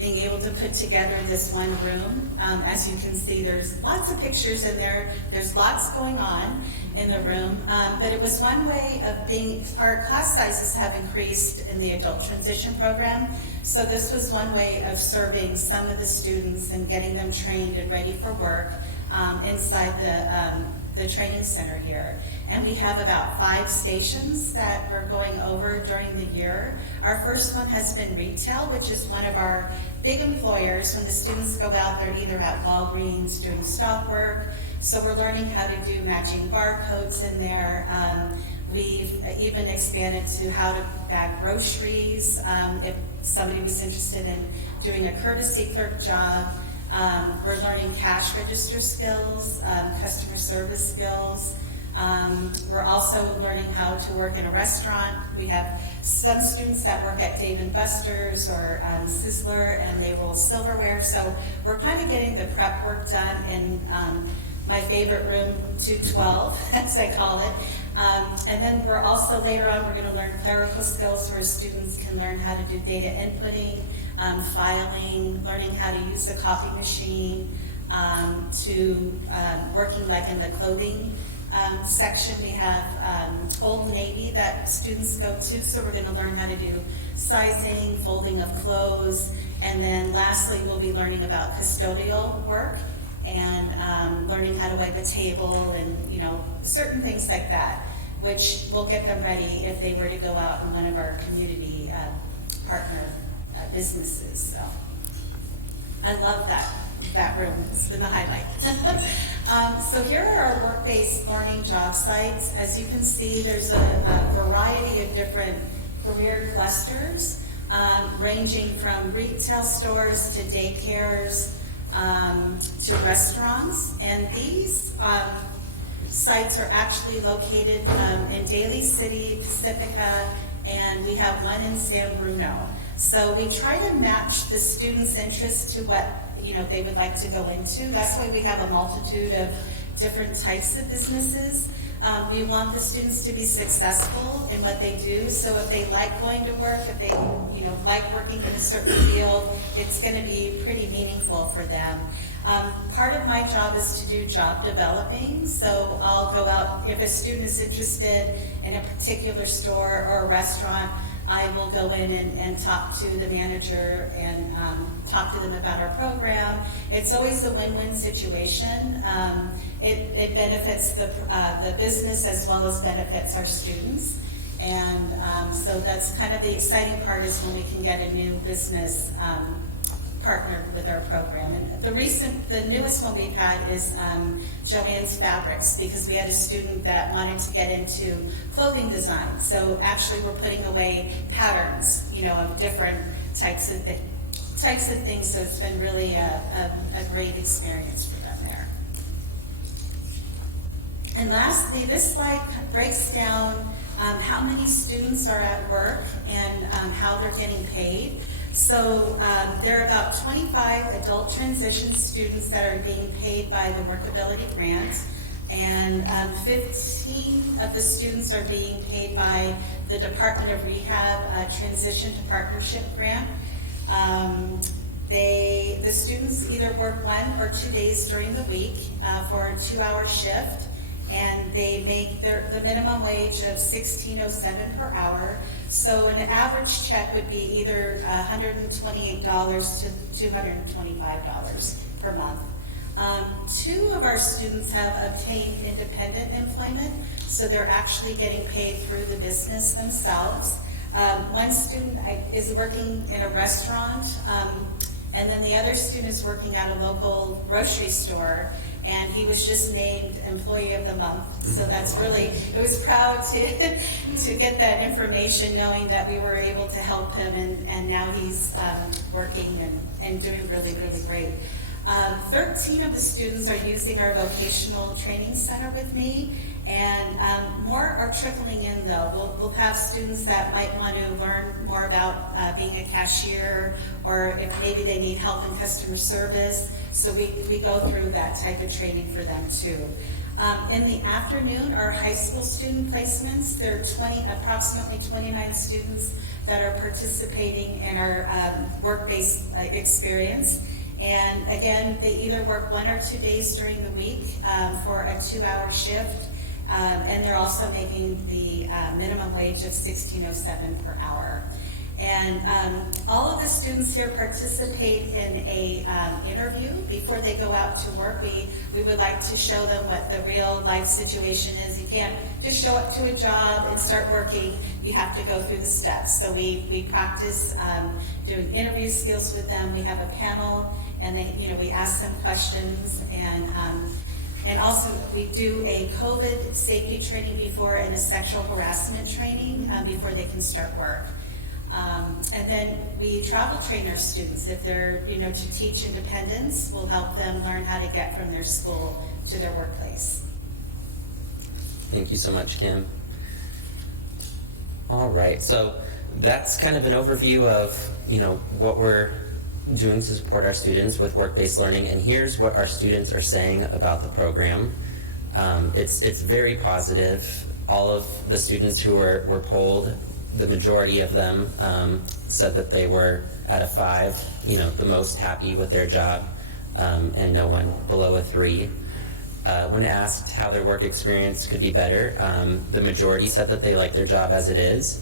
being able to put together this one room. As you can see, there's lots of pictures in there. There's lots going on in the room, but it was one way of being, our class sizes have increased in the adult transition program, so this was one way of serving some of the students and getting them trained and ready for work inside the training center here. And we have about 5 stations that we're going over during the year. Our first one has been retail, which is one of our big employers. When the students go out, they're either at Walgreens doing stock work, so we're learning how to do matching barcodes in there. We've even expanded to how to bag groceries, if somebody was interested in doing a courtesy clerk job. We're learning cash register skills, customer service skills. We're also learning how to work in a restaurant. We have some students that work at Dave & Buster's or Sizzler, and they roll silverware. So we're kind of getting the prep work done in my favorite room, 212, as I call it. And then we're also, later on, we're going to learn clerical skills where students can learn how to do data inputting, filing, learning how to use the copy machine, to working like in the clothing section. We have Old Navy that students go to, so we're going to learn how to do sizing, folding of clothes, and then lastly we'll be learning about custodial work and learning how to wipe a table and certain things like that, which will get them ready if they were to go out in one of our community partner businesses. So I love that room. It's been the highlight. So here are our work-based learning job sites. As you can see, there's a variety of different career clusters, ranging from retail stores to daycares to restaurants. And these sites are actually located in Daly City, Pacifica, and we have one in San Bruno. So we try to match the students' interests to what they would like to go into. That's why we have a multitude of different types of businesses. We want the students to be successful in what they do. So if they like going to work, if they like working in a certain field, it's going to be pretty meaningful for them. Part of my job is to do job developing. So I'll go out, if a student is interested in a particular store or a restaurant, I will go in and talk to the manager and talk to them about our program. It's always a win-win situation. It benefits the business as well as benefits our students. And so that's kind of the exciting part, is when we can get a new business partner with our program. And the newest one we've had is Joanne's Fabrics, because we had a student that wanted to get into clothing design. So actually we're putting away patterns, of different types of things. So it's been really a great experience for them there. And lastly, this slide breaks down how many students are at work and how they're getting paid. So there are about 25 adult transition students that are being paid by the Workability Grant, and 15 of the students are being paid by the Department of Rehab Transition to Partnership Grant. The students either work 1 or 2 days during the week for a 2-hour shift, and they make the minimum wage of $16.07 per hour. So an average check would be either $128 to $225 per month. 2 of our students have obtained independent employment, so they're actually getting paid through the business themselves. One student is working in a restaurant, and then the other student is working at a local grocery store, and he was just named Employee of the Month. So that's really, it was proud to get that information, knowing that we were able to help him, and now he's working and doing really, really great. 13 of the students are using our vocational training center with me, and more are trickling in though. We'll have students that might want to learn more about being a cashier, or if maybe they need help in customer service. So we go through that type of training for them too. In the afternoon, our high school student placements, there are approximately 29 students that are participating in our work-based experience. And again, they either work 1 or 2 days during the week for a 2-hour shift, and they're also making the minimum wage of $16.07 per hour. And all of the students here participate in a interview before they go out to work. We would like to show them what the real life situation is. You can't just show up to a job and start working. You have to go through the steps. So we practice doing interview skills with them. We have a panel, and we ask them questions, and also we do a COVID safety training before and a sexual harassment training before they can start work. And then we travel train our students. If they're, to teach independence, we'll help them learn how to get from their school to their workplace. Thank you so much, Kim. All right, so that's kind of an overview of, what we're doing to support our students with work-based learning, and here's what our students are saying about the program. It's very positive. All of the students who were polled, the majority of them said that they were at a 5, the most happy with their job, and no one below a 3. When asked how their work experience could be better, the majority said that they like their job as it is.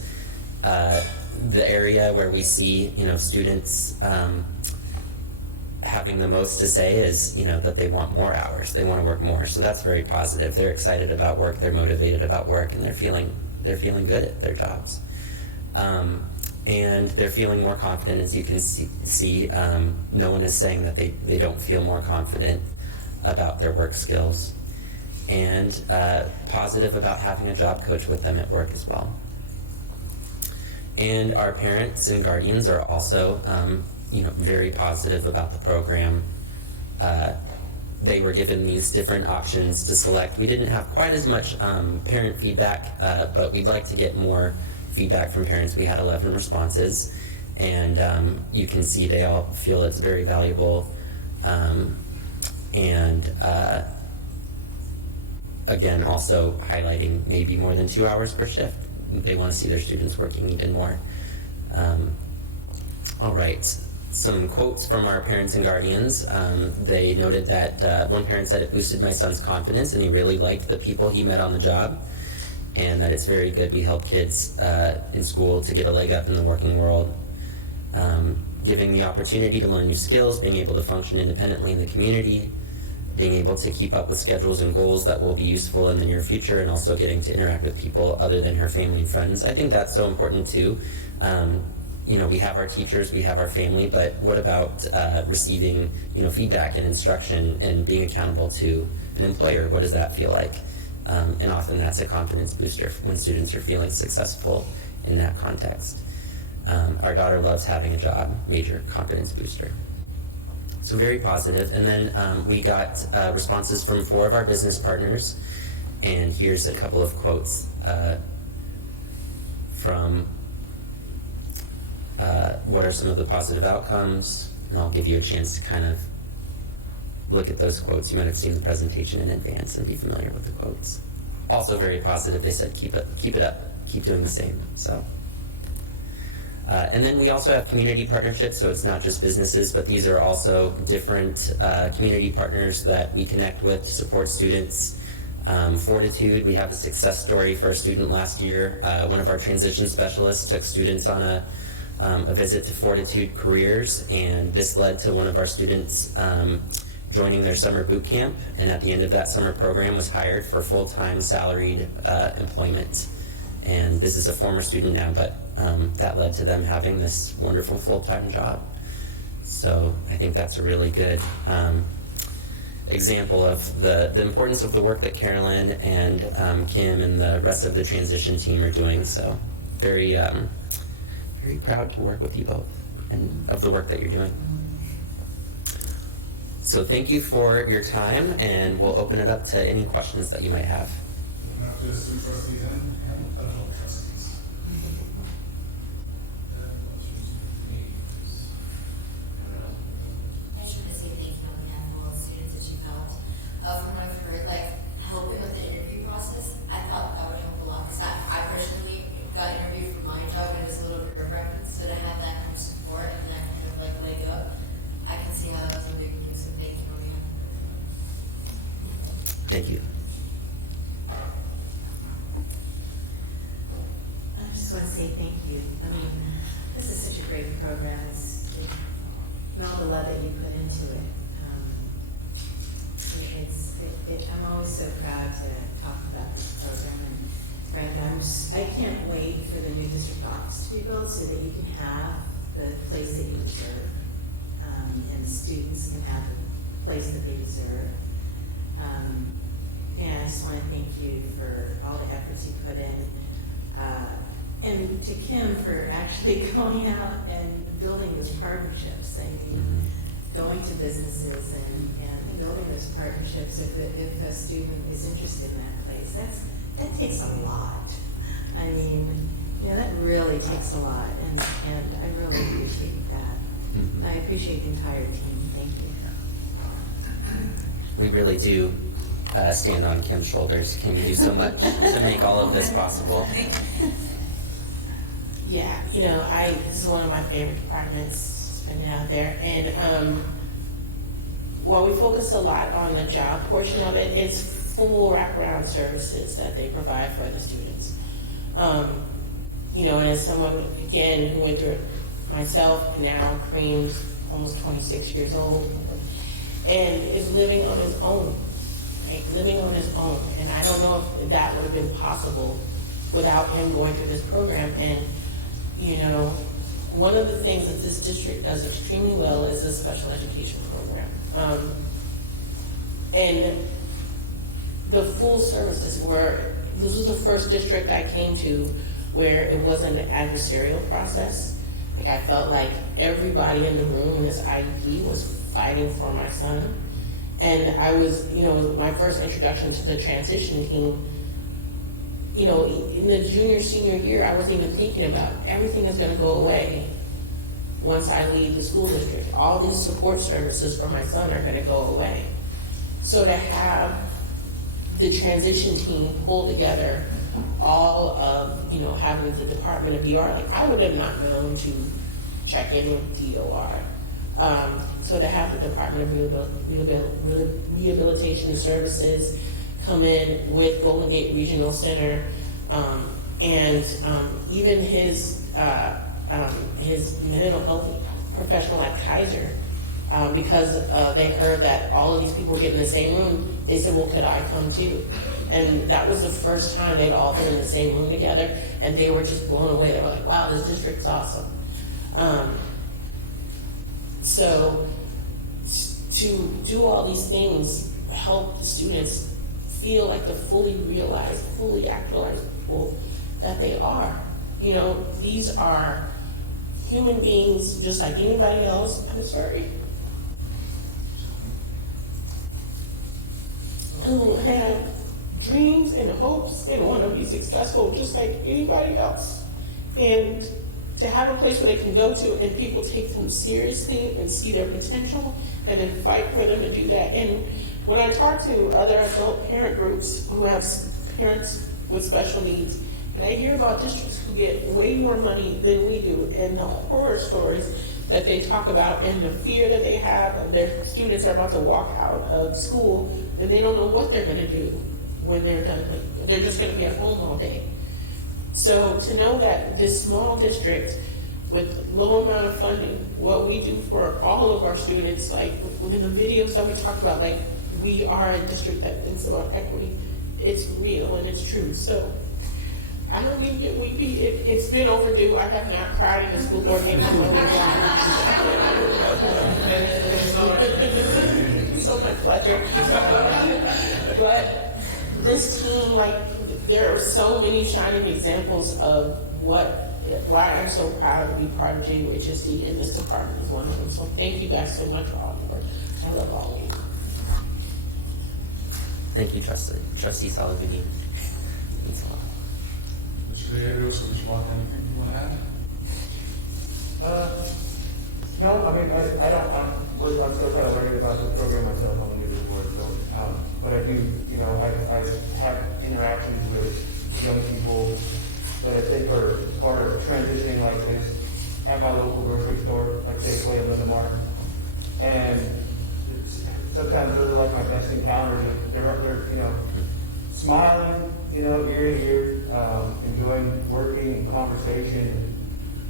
The area where we see, students having the most to say is, that they want more hours. They want to work more. So that's very positive. They're excited about work. They're motivated about work, and they're feeling good at their jobs. And they're feeling more confident, as you can see. No one is saying that they don't feel more confident about their work skills. And positive about having a job coach with them at work as well. And our parents and guardians are also, very positive about the program. They were given these different options to select. We didn't have quite as much parent feedback, but we'd like to get more feedback from parents. We had 11 responses, and you can see they all feel it's very valuable. Again, also highlighting maybe more than 2 hours per shift. They want to see their students working even more. All right, some quotes from our parents and guardians. They noted that one parent said, "It boosted my son's confidence, and he really liked the people he met on the job, and that it's very good we help kids in school to get a leg up in the working world. Giving the opportunity to learn new skills, being able to function independently in the community, being able to keep up with schedules and goals that will be useful in the near future, and also getting to interact with people other than her family and friends." I think that's so important too. We have our teachers, we have our family, but what about receiving, feedback and instruction and being accountable to an employer? What does that feel like? And often that's a confidence booster when students are feeling successful in that context. Our daughter loves having a job, major confidence booster. So very positive. And then we got responses from 4 of our business partners, and here's a couple of quotes from what are some of the positive outcomes, and I'll give you a chance to kind of look at those quotes. You might have seen the presentation in advance and be familiar with the quotes. Also very positive. They said keep it up, keep doing the same. So. And then we also have community partnerships, so it's not just businesses, but these are also different community partners that we connect with to support students. Fortitude, we have a success story for a student last year. One of our transition specialists took students on a visit to Fortitude Careers, and this led to one of our students joining their summer boot camp, and at the end of that summer program was hired for full-time salaried employment. And this is a former student now, but that led to them having this wonderful full-time job. So I think that's a really good example of the importance of the work that Carolyn and Kim and the rest of the transition team are doing. So very, very proud to work with you both and of the work that you're doing. So thank you for your time, and we'll open it up to any questions that you might have. Got interviewed for my job, and it was a little bit nerve-wracking. Thank you. I just want to say thank you. I mean, this is such a great program. And all the love that you put into it. I'm always so proud to talk about this program. And Brenda, I can't wait for the new district office to be built so that you can have the place that you deserve, and the students can have the place that they deserve. And I just want to thank you for all the efforts you put in. And to Kim for actually going out and building those partnerships. I mean, going to businesses and building those partnerships if a student is interested in that place. That takes a lot. I mean, that really takes a lot, and I really appreciate that. I appreciate the entire team. Thank you. We really do stand on Kim's shoulders. Kim, you do so much to make all of this possible. Yeah, this is one of my favorite departments, spending out there. And while we focus a lot on the job portion of it, it's full wraparound services that they provide for the students. And as someone, again, who went through it myself, now Cream's almost 26 years old, and is living on his own, right? Living on his own. And I don't know if that would have been possible without him going through this program. And one of the things that this district does extremely well is the special education program. And the full services this was the first district I came to where it wasn't an adversarial process. Like, I felt like everybody in the room in this IEP was fighting for my son. And I was, my first introduction to the transition team, in the junior, senior year, I wasn't even thinking about everything is going to go away once I leave the school district. All these support services for my son are going to go away. So to have the transition team pull together all of, having the Department of DR, like, I would have not known to check in with DOR. So to have the Department of Rehabilitation Services come in with Golden Gate Regional Center, and even his mental health professional at Kaiser, because they heard that all of these people were getting in the same room, they said, well, could I come too? And that was the first time they'd all been in the same room together, and they were just blown away. They were like, wow, this district's awesome. So to do all these things, help the students feel like the fully realized, fully actualized people that they are. These are human beings just like anybody else. I'm sorry. Who have dreams and hopes and want to be successful just like anybody else. And to have a place where they can go to and people take them seriously and see their potential and then fight for them to do that. And when I talk to other adult parent groups who have parents with special needs, and I hear about districts who get way more money than we do, and the horror stories that they talk about and the fear that they have of their students are about to walk out of school, and they don't know what they're going to do when they're done. Like, they're just going to be at home all day. So to know that this small district with low amount of funding, what we do for all of our students, like in the videos that we talked about, like, we are a district that thinks about equity. It's real and it's true. So I don't even get weepy. It's been overdue. I have not cried in a school board meeting. So much pleasure. But this team, like, there are so many shining examples of why I'm so proud to be part of JUHSD, and this department is one of them. So thank you guys so much for all the work. I love all of you. Thank you, Trustee Salavini. Thanks a lot. Mr. Gallegos or Mr. Walker, anything you want to add? No, I mean, I'm still kind of learning about the program myself. I'm new to the board, so, but I do, I have interactions with young people that I think are part of transitioning like this at my local grocery store, like Safeway and Lindemark. And it's sometimes really like my just encountered, they're you know, smiling, you know, ear to ear, enjoying working and conversation.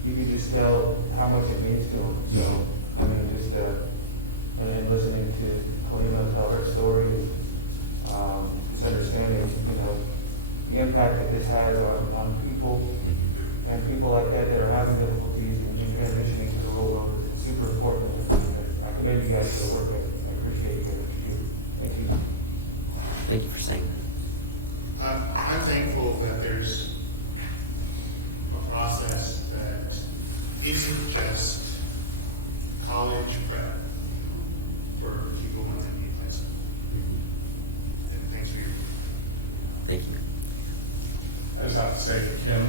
You can just tell how much it means to them. So, I mean, just and listening to Kalima tell her story, just understanding, you know, the impact that this has on people and people like that that are having difficulties in transitioning to the real world is super important. I commend you guys for the work. I appreciate you guys. Thank you. Thank you for saying that. I'm thankful that there's a process that isn't just college prep for people when they need high school. And thanks for your work. Thank you. I just have to say, Kim,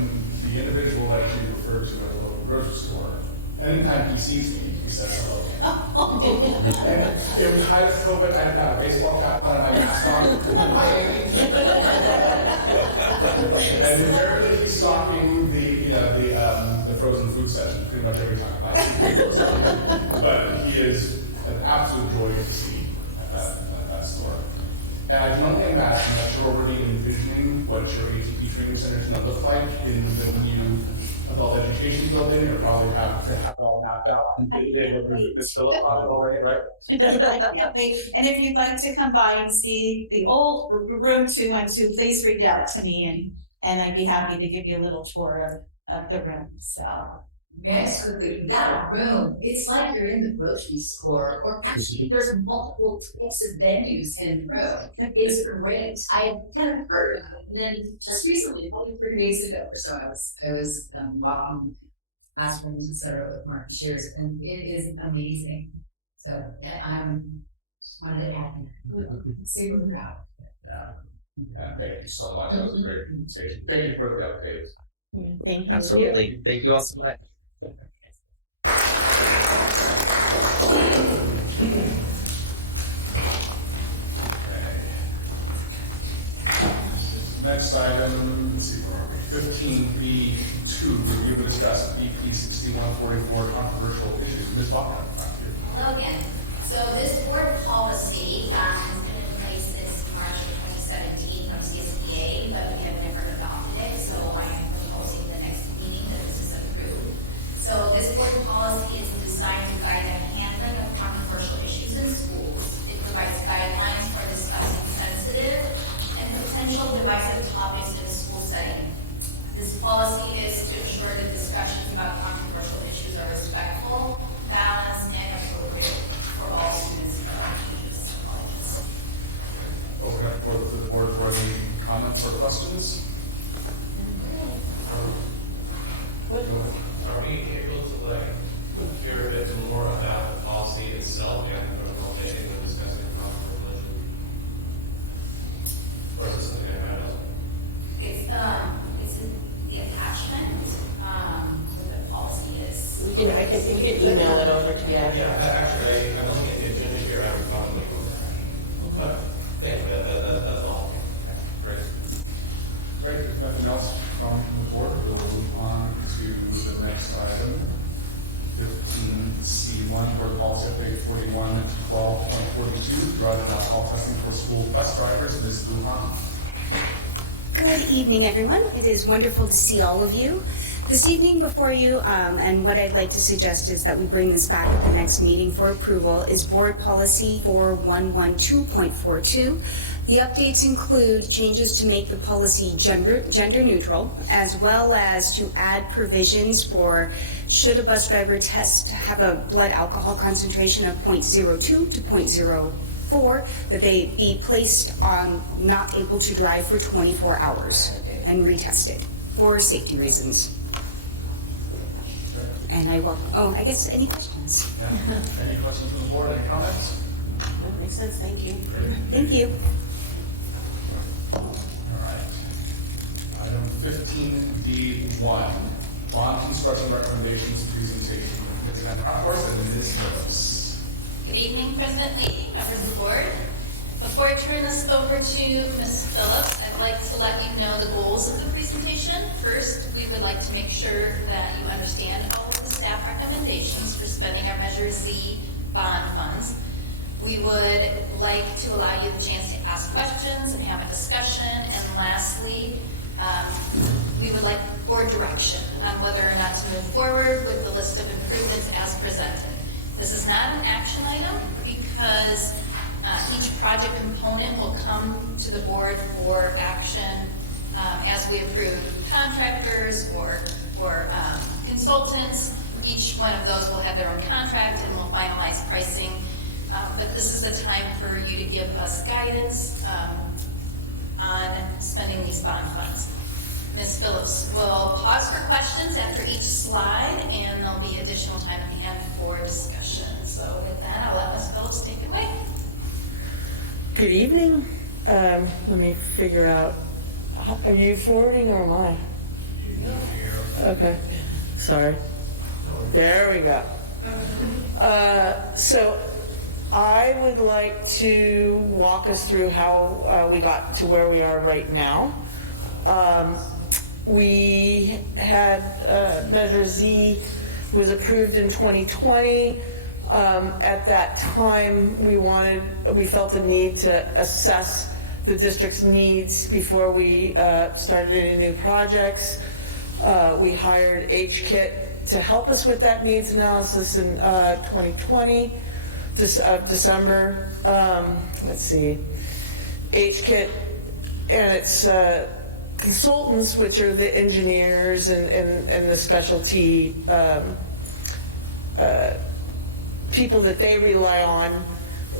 the individual that you referred to at the local grocery store, anytime he sees me, he says hello. And it was height of COVID. I had a baseball cap on and my mask on. Hi, Amy. And invariably he's stocking the frozen food section pretty much every time I see him. But he is an absolute joy to see at that store. And I can only imagine that you're already envisioning what your ATP training center is going to look like in the new adult education building. You'll probably have to have it all mapped out. This Philip project already, right? And if you'd like to come by and see the old room 212, please reach out to me and I'd be happy to give you a little tour of the room. So. Yes, you've got a room. It's like you're in the grocery store, or actually there's multiple types of venues in the room. It's great. I had kind of heard about it, and then just recently, probably 3 days ago or so, I was walking classrooms, etc., with Martin Shears, and it is amazing. So I'm just wanted to add that. Super proud. Yeah, thank you so much. That was a great presentation. Thank you for the update. Thank you. Absolutely. Thank you all so much. Next item, let's see, where are we? 15B2, review and discuss BP 6144 controversial issues. Ms. Baca. Hello again. So this board policy has been in place since March of 2017 from CSBA, but we have never adopted it. So I am proposing the next meeting that this is approved. So this board policy is designed to guide the handling of controversial issues in schools. It provides guidelines for discussing sensitive and potential divisive topics in a school setting. This policy is to ensure that discussions about controversial issues are respectful, balanced, and appropriate for all students and teachers and colleges. Open up for the board for any comments or questions. Are we able to hear a bit more about the policy itself and the protocol making when discussing controversial issues? Or is this something I found out? It's in the attachment, what the policy is. We can email it over to you. Yeah, actually, I'm looking at the agenda here. I would probably go with that. But anyway, that's all. Great. Great. If nothing else from the board, we'll move on to the next item. 15C1, board policy update 4112.42, drug and alcohol testing for school bus drivers. Ms. Lujan. Good evening, everyone. It is wonderful to see all of you this evening before you, and what I'd like to suggest is that we bring this back at the next meeting for approval is board policy 4112.42. The updates include changes to make the policy gender neutral, as well as to add provisions for should a bus driver test have a blood alcohol concentration of 0.02 to 0.04, that they be placed on not able to drive for 24 hours and retested for safety reasons. And I guess any questions? Yeah. Any questions from the board? Any comments? That makes sense. Thank you. Thank you. All right. Item 15D1, bond construction recommendations presentation. Ms. Van Bronckhorst and Ms. Phillips. Good evening, President Lee, members of the board. Before I turn this over to Ms. Phillips, I'd like to let you know the goals of the presentation. First, we would like to make sure that you understand all of the staff recommendations for spending our Measure Z bond funds. We would like to allow you the chance to ask questions and have a discussion. And lastly, we would like board direction on whether or not to move forward with the list of improvements as presented. This is not an action item because each project component will come to the board for action as we approve contractors or consultants. Each one of those will have their own contract and will finalize pricing. But this is the time for you to give us guidance on spending these bond funds. Ms. Phillips will pause for questions after each slide, and there'll be additional time at the end for discussion. So with that, I'll let Ms. Phillips take it away. Good evening. Let me figure out, are you forwarding or am I? Okay, sorry. There we go. So I would like to walk us through how we got to where we are right now. We had Measure Z was approved in 2020. At that time, we felt a need to assess the district's needs before we started any new projects. We hired HKIT to help us with that needs analysis in 2020, December. Let's see, HKIT and its consultants, which are the engineers and the specialty people that they rely on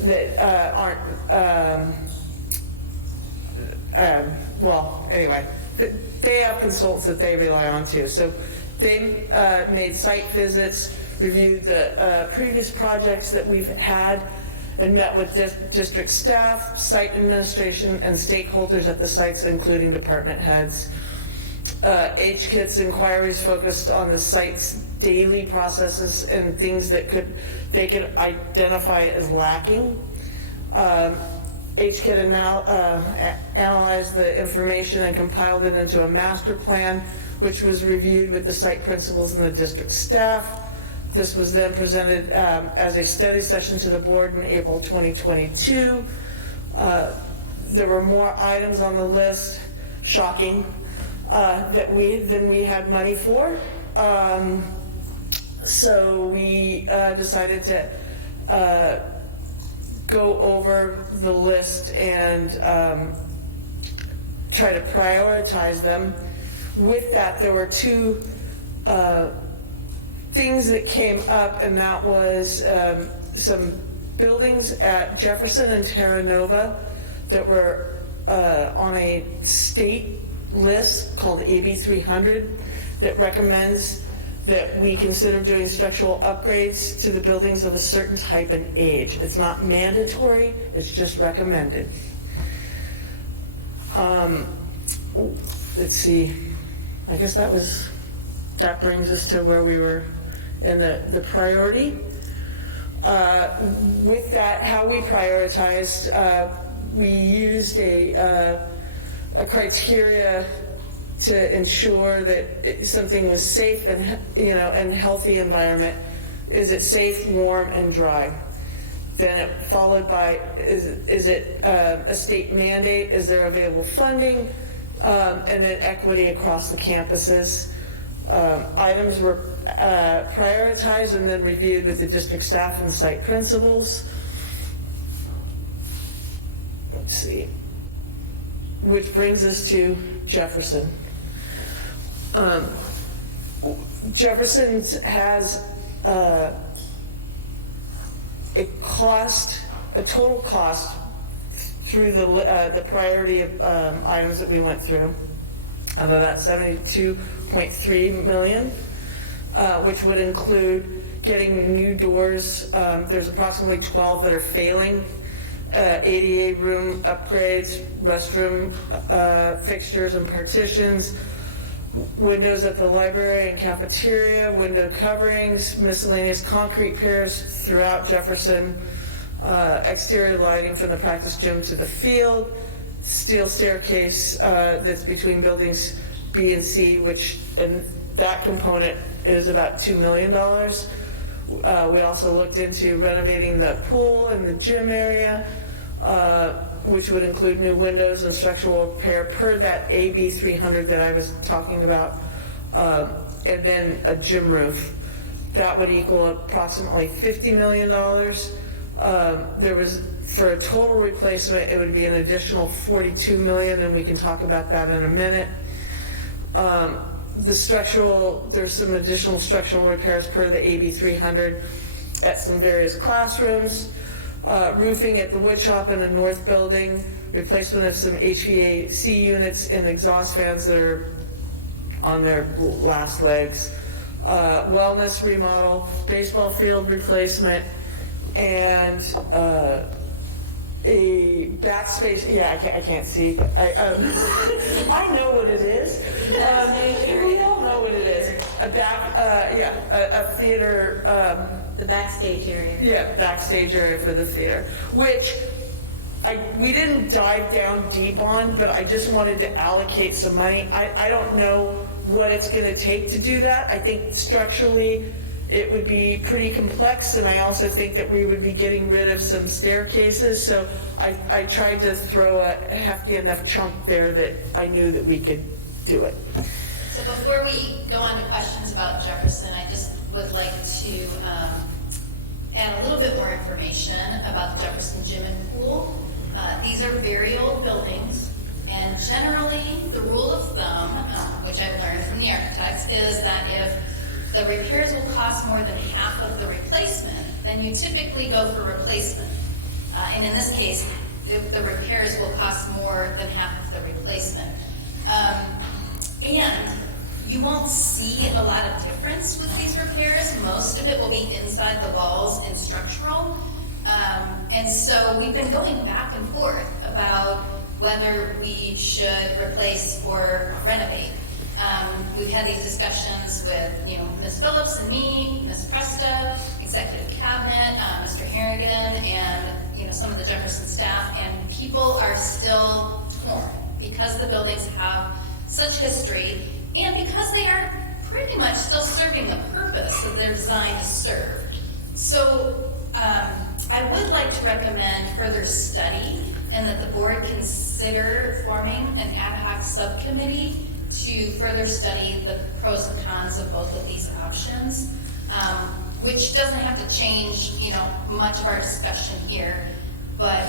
that aren't, well, anyway, they have consultants that they rely on too. So they made site visits, reviewed the previous projects that we've had, and met with district staff, site administration, and stakeholders at the sites, including department heads. HKIT's inquiries focused on the site's daily processes and things that they could identify as lacking. HKIT analyzed the information and compiled it into a master plan, which was reviewed with the site principals and the district staff. This was then presented as a study session to the board in April 2022. There were more items on the list, shocking, than we had money for. So we decided to go over the list and try to prioritize them. With that, there were two things that came up, and that was some buildings at Jefferson and Terra Nova that were on a state list called AB 300 that recommends that we consider doing structural upgrades to the buildings of a certain type and age. It's not mandatory, it's just recommended. Let's see, I guess that brings us to where we were in the priority. With that, how we prioritized, we used a criteria to ensure that something was safe and and healthy environment. Is it safe, warm, and dry? Then it followed by is it a state mandate? Is there available funding? And then equity across the campuses. Items were prioritized and then reviewed with the district staff and site principals. Let's see. Which brings us to Jefferson. Jefferson has a total cost through the priority of items that we went through of about $72.3 million, which would include getting new doors. There's approximately 12 that are failing. ADA room upgrades, restroom fixtures and partitions, windows at the library and cafeteria, window coverings, miscellaneous concrete piers throughout Jefferson, exterior lighting from the practice gym to the field, steel staircase that's between buildings B and C, and that component is about $2 million. We also looked into renovating the pool and the gym area, which would include new windows and structural repair per that AB 300 that I was talking about, and then a gym roof. That would equal approximately $50 million. There was, for a total replacement, it would be an additional $42 million, and we can talk about that in a minute. There's some additional structural repairs per the AB 300 at some various classrooms. Roofing at the wood shop in the north building, replacement of some HVAC units and exhaust fans that are on their last legs. Wellness remodel, baseball field replacement, and a backspace. Yeah, I can't see. I know what it is. We all know what it is. A theater. The backstage area. Yeah, backstage area for the theater, which we didn't dive down deep on, but I just wanted to allocate some money. I don't know what it's going to take to do that. I think structurally it would be pretty complex, and I also think that we would be getting rid of some staircases, so I tried to throw a hefty enough chunk there that I knew that we could do it. So before we go on to questions about Jefferson, I just would like to add a little bit more information about the Jefferson gym and pool. These are very old buildings, and generally the rule of thumb, which I've learned from the architects, is that if the repairs will cost more than half of the replacement, then you typically go for replacement. And in this case, the repairs will cost more than half of the replacement. And you won't see a lot of difference with these repairs. Most of it will be inside the walls and structural. And so we've been going back and forth about whether we should replace or renovate. We've had these discussions with, Ms. Phillips and me, Ms. Presta, Executive Cabinet, Mr. Harrigan, and, some of the Jefferson staff, and people are still torn because the buildings have such history and because they are pretty much still serving the purpose that they're designed to serve. So I would like to recommend further study and that the board consider forming an ad hoc subcommittee to further study the pros and cons of both of these options, which doesn't have to change, much of our discussion here, but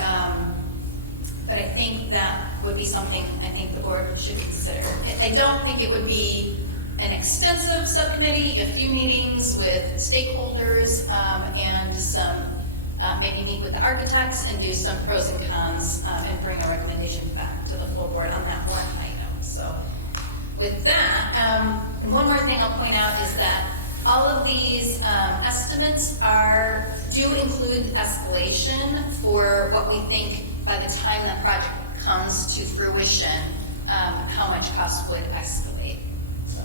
I think that would be something I think the board should consider. I don't think it would be an extensive subcommittee, a few meetings with stakeholders, and some, maybe meet with the architects and do some pros and cons, and bring a recommendation back to the full board on that one item. So with that, and one more thing I'll point out is that all of these estimates do include escalation for what we think by the time the project comes to fruition, how much cost would escalate. So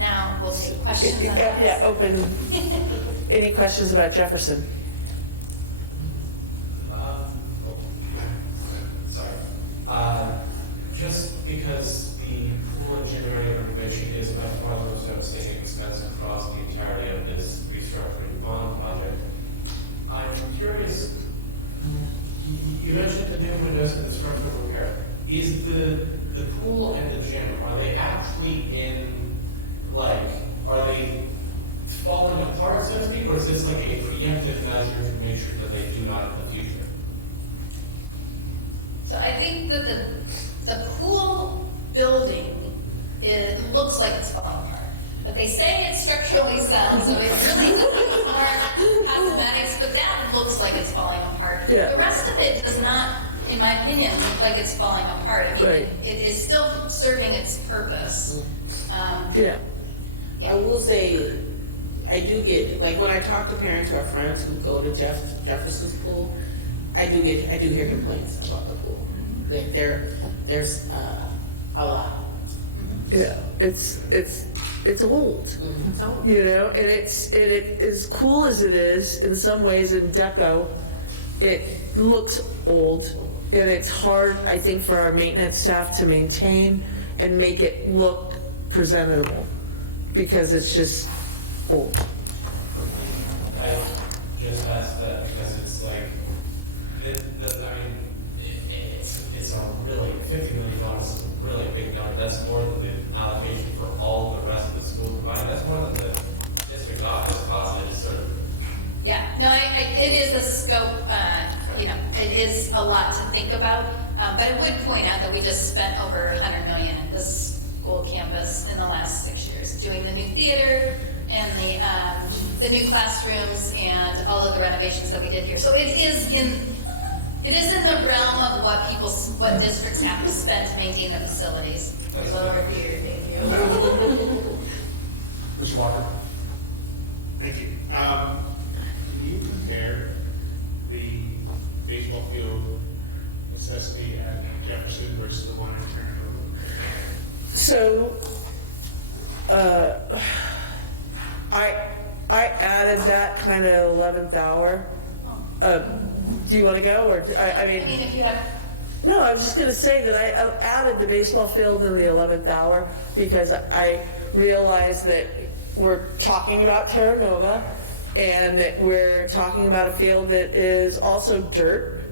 now we'll take questions on that. Yeah, open. Any questions about Jefferson? Just because the pool and gym area renovation is by far the most devastating expense across the entirety of this restructuring bond project, I'm curious, you mentioned the new windows and the structural repair. Is the pool and the gym, are they actually are they falling apart, so to speak, or is this like a preemptive measure to make sure that they do not in the future? So I think that the pool building, it looks like it's falling apart. But they say it's structurally sound, so it really doesn't look more cosmetics, but that looks like it's falling apart. Yeah. The rest of it does not, in my opinion, look like it's falling apart. I mean, Right. it is still serving its purpose. Yeah. I will say, I do get, like when I talk to parents or friends who go to Jefferson's pool, I do hear complaints about the pool. Like there's a lot. Yeah, it's old. It's old. And it as cool as it is in some ways in deco, it looks old, and it's hard, I think, for our maintenance staff to maintain and make it look presentable because it's just old. I just asked that because it's like, it is a scope, it is a lot to think about. But I would point out that we just spent over $100 million at this school campus in the last 6 years, doing the new theater and the new classrooms and all of the renovations that we did here. So it is in the realm of what districts have to spend to maintain their facilities. Lower theater, thank you. Mr. Walker? Thank you. Can you compare the baseball field necessity at Jefferson versus the one at Terranova? So, I added that kind of 11th hour. Do you want to go, or I mean, if you have. No, I was just going to say that I added the baseball field in the 11th hour because I realized that we're talking about Terranova and that we're talking about a field that is also dirt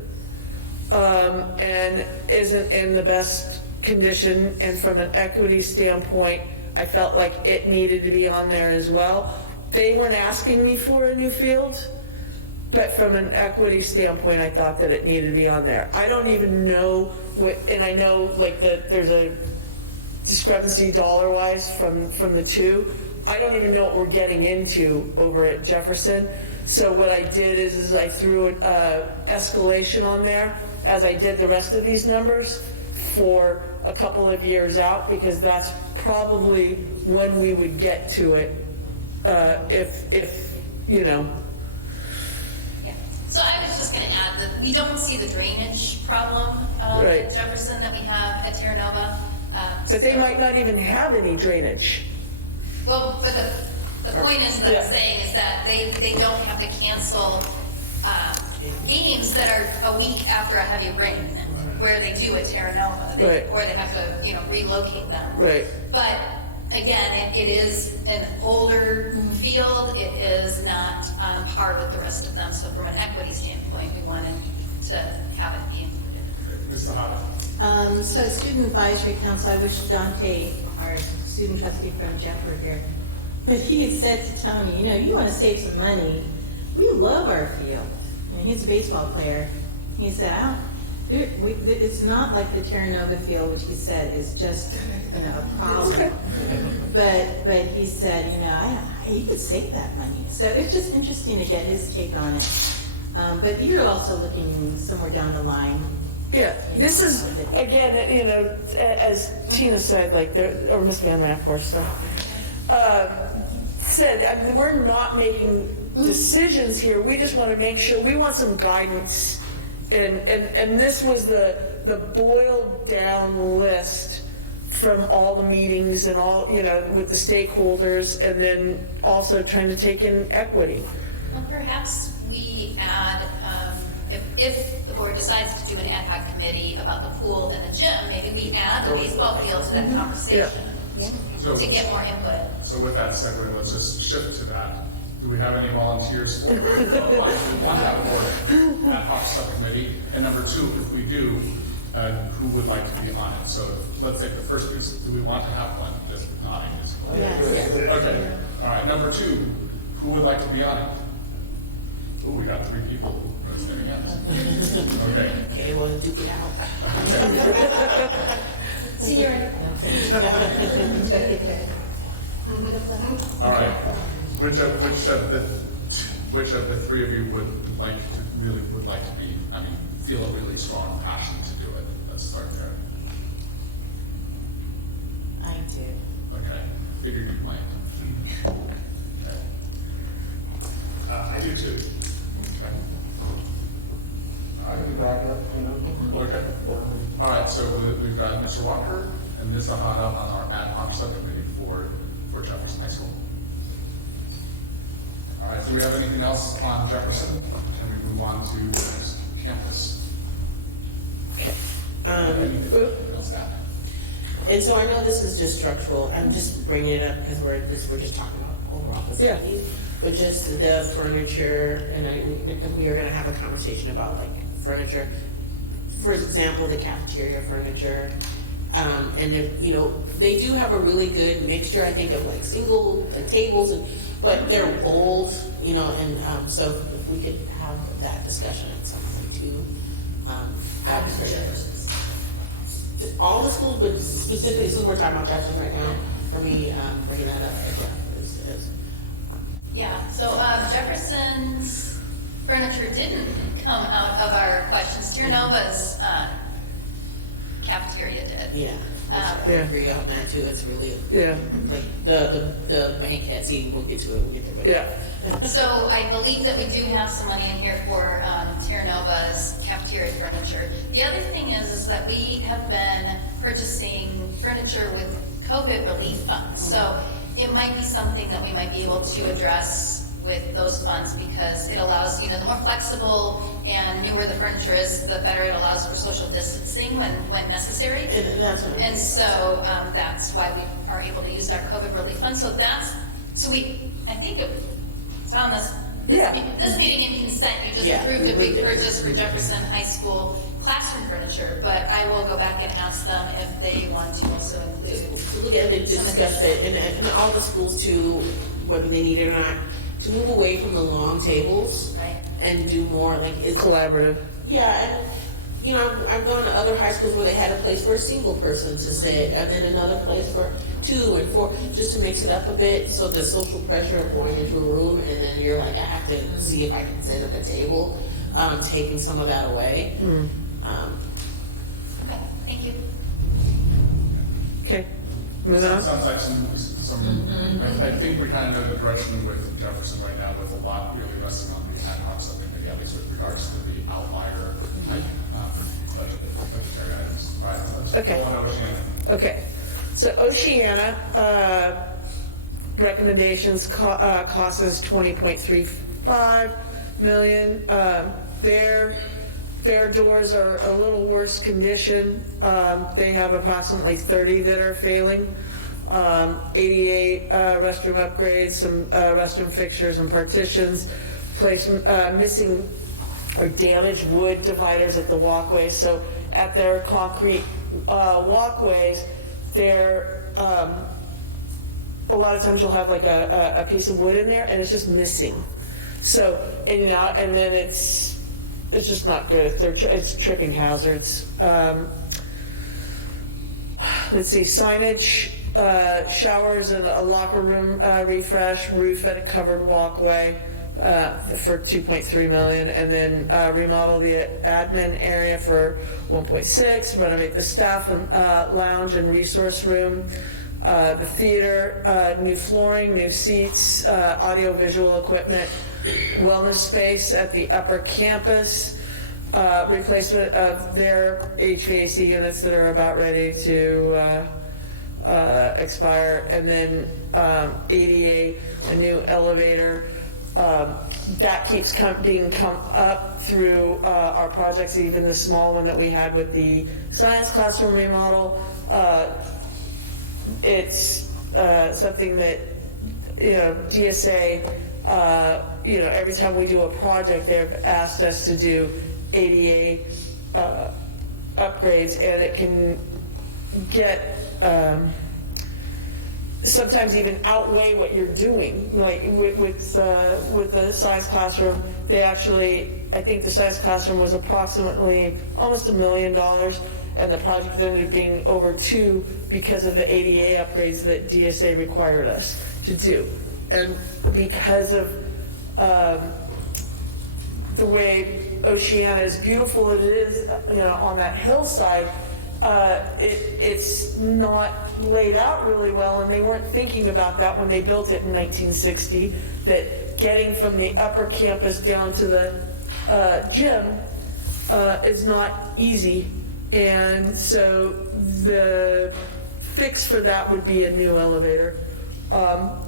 and isn't in the best condition. And from an equity standpoint, I felt like it needed to be on there as well. They weren't asking me for a new field, but from an equity standpoint, I thought that it needed to be on there. I don't even know what, and I know like that there's a discrepancy dollar-wise from the two. I don't even know what we're getting into over at Jefferson. So what I did is I threw an escalation on there as I did the rest of these numbers for a couple of years out, because that's probably when we would get to it if you know. Yeah. So I was just going to add that we don't see the drainage problem Right. at Jefferson that we have at Terranova. But they might not even have any drainage. Well, but the point is that saying is that they don't have to cancel games that are a week after a heavy rain, where they do at Terranova, or they have to relocate them. Right. But again, it is an older field. It is not on par with the rest of them. So from an equity standpoint, we wanted to have it be included. Ms. Nahada? So Student Advisory Council, I wish Dante, our student trustee from Jeff, were here. But he had said to Tony, you want to save some money. We love our field. He's a baseball player. He said, it's not like the Terranova field, which he said is just a problem. But he said, you could save that money. So it's just interesting to get his take on it. But you're also looking somewhere down the line. Yeah, this is, again, as Tina said, or Ms. Van Ramport said, we're not making decisions here. We just want to make sure, we want some guidance. And this was the boiled down list from all the meetings and all, with the stakeholders, and then also trying to take in equity. Well, perhaps we add, if the board decides to do an ad hoc committee about the pool and the gym, maybe we add the baseball field to that conversation to get more input. So with that segue, let's just shift to that. Do we have any volunteers for it? Otherwise, we want that board ad hoc subcommittee. And number two, if we do, who would like to be on it? So let's take the first piece. Do we want to have one? Just nodding is well. Yes. Okay. All right. Number two, who would like to be on it? Oh, we got 3 people who are saying yes. Okay. Okay, well, duke it out. Senior. All right. Which of the 3 of you would like to be? Feel a really strong passion to do it. Let's start there. I do. Okay. Figured you might. Okay. I do too. Okay. I can back up, Okay. All right. So we've got Mr. Walker and Ms. Nahada on our ad hoc subcommittee for Jefferson High School. All right. Do we have anything else on Jefferson? Can we move on to the next campus? Anything else to add? And so I know this is just structural. I'm just bringing it up because we're just talking about overall facilities. But just the furniture, and we are going to have a conversation about furniture. For example, the cafeteria furniture. And if, they do have a really good mixture, I think, of single tables, but they're bold, you know, and so if we could have that discussion at some point too, that'd be great. All the schools, but specifically, since we're talking about Jefferson right now, for me, bringing that up, is Yeah, so Jefferson's furniture didn't come out of our questions. Terranova's cafeteria did. Yeah. I agree on that too. It's really like the banquet seating. We'll get to it. We'll get there. Yeah. So I believe that we do have some money in here for Terranova's cafeteria furniture. The other thing is that we have been purchasing furniture with COVID relief funds. So it might be something that we might be able to address with those funds, because it allows, you know, the more flexible and newer the furniture is, the better it allows for social distancing when necessary. And so that's why we are able to use our COVID relief fund. So I think it's on this meeting in consent, you just approved a big purchase for Jefferson High School classroom furniture, but I will go back and ask them if they want to also include. So look at it, discuss it, and all the schools too, whether they need it or not, to move away from the long tables, right, and do more like collaborative. Yeah, and you know, I've gone to other high schools where they had a place for a single person to sit, and then another place for 2 and 4, just to mix it up a bit. So the social pressure of going into a room, and then you're like, I have to see if I can sit at the table, taking some of that away. Okay, thank you. Okay, moving on. Sounds like some. I think we kind of know the direction with Jefferson right now, with a lot really resting on the ad hoc subcommittee, at least with regards to the outlier type budgetary items. Right. Okay. Go on, Oceana. Okay. So Oceana recommendations cost is $20.35 million. Their doors are a little worse condition. They have approximately 30 that are failing. 88 restroom upgrades, some restroom fixtures and partitions, missing or damaged wood dividers at the walkways. So at their concrete walkways, they're a lot of times you'll have like a piece of wood in there and it's just missing. So and then it's just not good. It's tripping hazards. Let's see, signage. Showers and a locker room refresh, roof at a covered walkway for $2.3 million, and then remodel the admin area for $1.6, renovate the staff and lounge and resource room, the theater, new flooring, new seats, audio-visual equipment, wellness space at the upper campus, replacement of their HVAC units that are about ready to expire, and then ADA, a new elevator. That keeps being come up through our projects, even the small one that we had with the science classroom remodel. It's something that, you know, GSA, you know, every time we do a project, they've asked us to do ADA upgrades, and it can get sometimes even outweigh what you're doing. Like with the science classroom, they actually, I think the science classroom was approximately almost $1 million, and the project ended up being over $2 million because of the ADA upgrades that DSA required us to do. And because of the way Oceana, as beautiful as it is, you know, on that hillside, it's not laid out really well, and they weren't thinking about that when they built it in 1960, that getting from the upper campus down to the gym is not easy. And so the fix for that would be a new elevator. So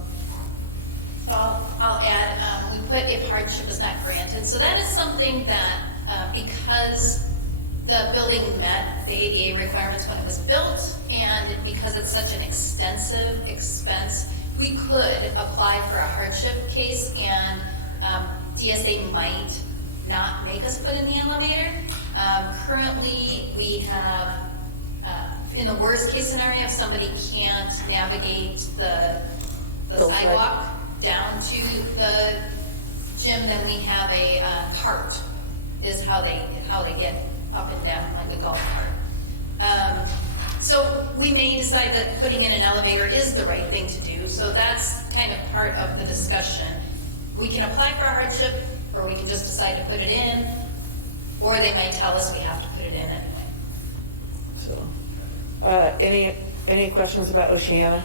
I'll add, we put if hardship is not granted. So that is something that because the building met the ADA requirements when it was built, and because it's such an extensive expense, we could apply for a hardship case, and DSA might not make us put in the elevator. Currently, we have, in the worst case scenario, if somebody can't navigate the sidewalk, down to the gym, then we have a cart, is how they get up and down, like a golf cart. So we may decide that putting in an elevator is the right thing to do, so that's kind of part of the discussion. We can apply for a hardship, or we can just decide to put it in, or they might tell us we have to put it in anyway. So, any questions about Oceana?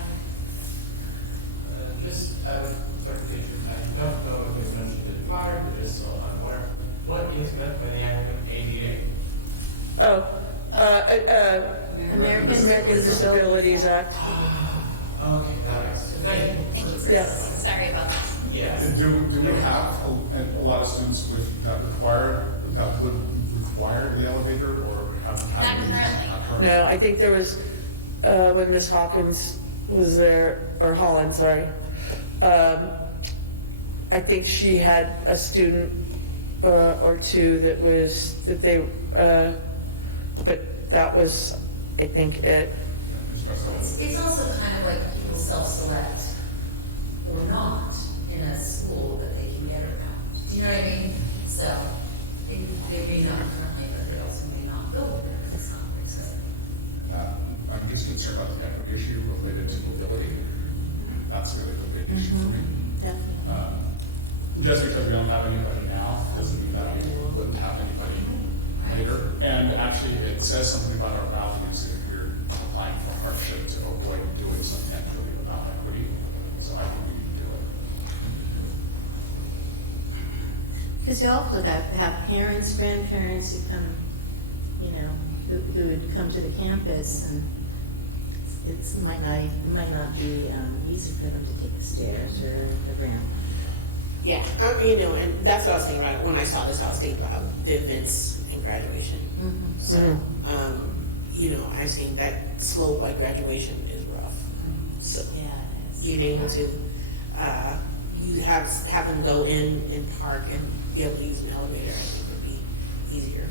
Just out of clarification, I don't know if you mentioned it prior to this, so I'm aware. What is meant by the acronym ADA? American Disabilities Act. Okay, that makes sense. Thank you. Thank you for Yeah. sorry about that. Yeah. Do we have a lot of students that would require the elevator, or have? Not currently. Not currently. No, I think there was, when Miss Hawkins was there, or Holland, sorry, I think she had a student or two but that was, I think, it. It's also kind of like people self-select or not in a school that they can get around. Do you know what I mean? So they may not currently, but they also may not go there if it's not very safe. I'm just concerned about the equity issue related to mobility. That's really the big issue for me. Just because we don't have anybody now doesn't mean that we wouldn't have anybody later. And actually, it says something about our values if we're applying for hardship to avoid doing something actually without equity. So I think we need to do it. Because you also have parents, grandparents who come, who would come to the campus, and it might not be easy for them to take the stairs or the ramp. Yeah, and that's what I was thinking about when I saw this. I was thinking about the events and graduation. So, I think that slope by graduation is rough. So, being able to you have them go in and park and be able to use an elevator, I think would be easier.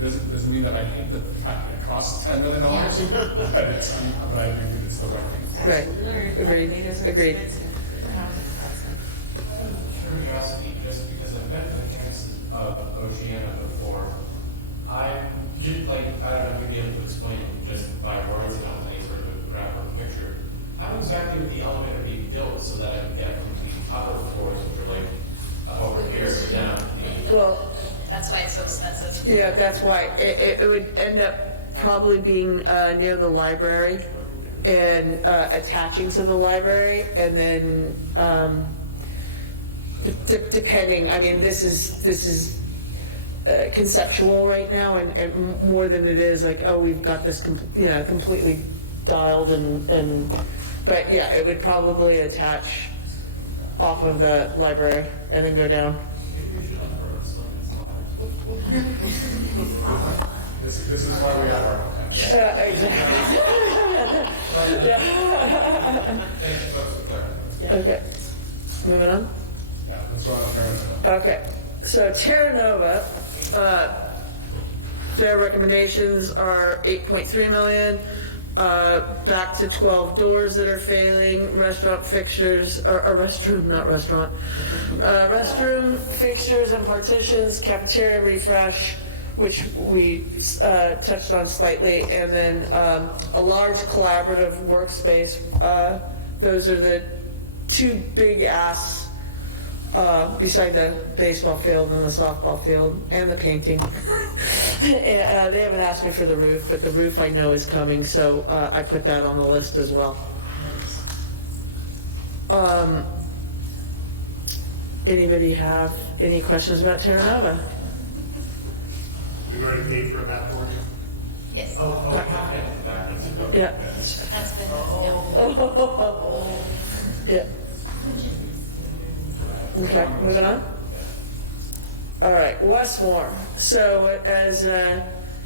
Doesn't mean that I hate the fact that it costs $10 million, but I do think it's the right thing. Right. Agreed. Curiosity, just because I've been to the campus of Oceana before, I don't know if you'd be able to explain just by words and not any sort of graph or picture, how exactly would the elevator be built so that I can get from the upper floors, which are like up over here, down to the... Well, That's why it's so expensive. yeah, that's why it would end up probably being near the library and attaching to the library, and then depending. I mean, this is conceptual right now, and more than it is like, oh, we've got this completely dialed, but yeah, it would probably attach off of the library and then go down. This is why we have our. Exactly. Okay. Moving on. Yeah, that's what I'm trying to. Okay. So Terra Nova, their recommendations are 8.3 million. Back to 12 doors that are failing, restaurant fixtures, or restroom fixtures and partitions, cafeteria refresh, which we touched on slightly, and then a large collaborative workspace. Those are the two big asks beside the baseball field and the softball field and the painting. They haven't asked me for the roof, but the roof I know is coming, so I put that on the list as well. Anybody have any questions about Terra Nova? We've already paid for a back porch. Yes. Yeah. That's been, Yeah. Okay, moving on. All right, Westmore. So as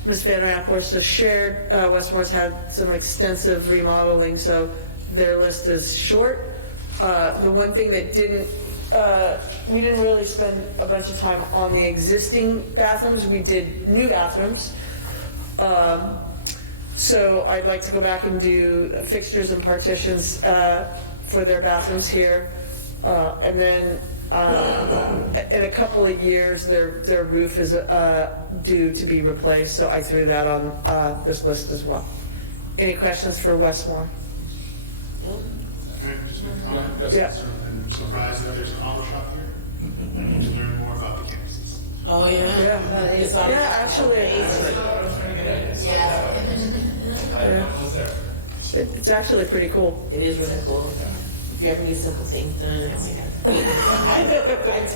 Ms. Van Raphorst has shared, Westmore's had some extensive remodeling, so their list is short. The one thing that we didn't really spend a bunch of time on the existing bathrooms. We did new bathrooms. So I'd like to go back and do fixtures and partitions for their bathrooms here. And then in a couple of years, their roof is due to be replaced, so I threw that on this list as well. Any questions for Westmore? Can I just make a comment? Yeah. I'm surprised that there's a knowledge shop here. I need to learn more about the campuses. Oh, yeah. Yeah, actually, it's actually pretty cool. It is really cool. If you ever need simple things done, oh my God.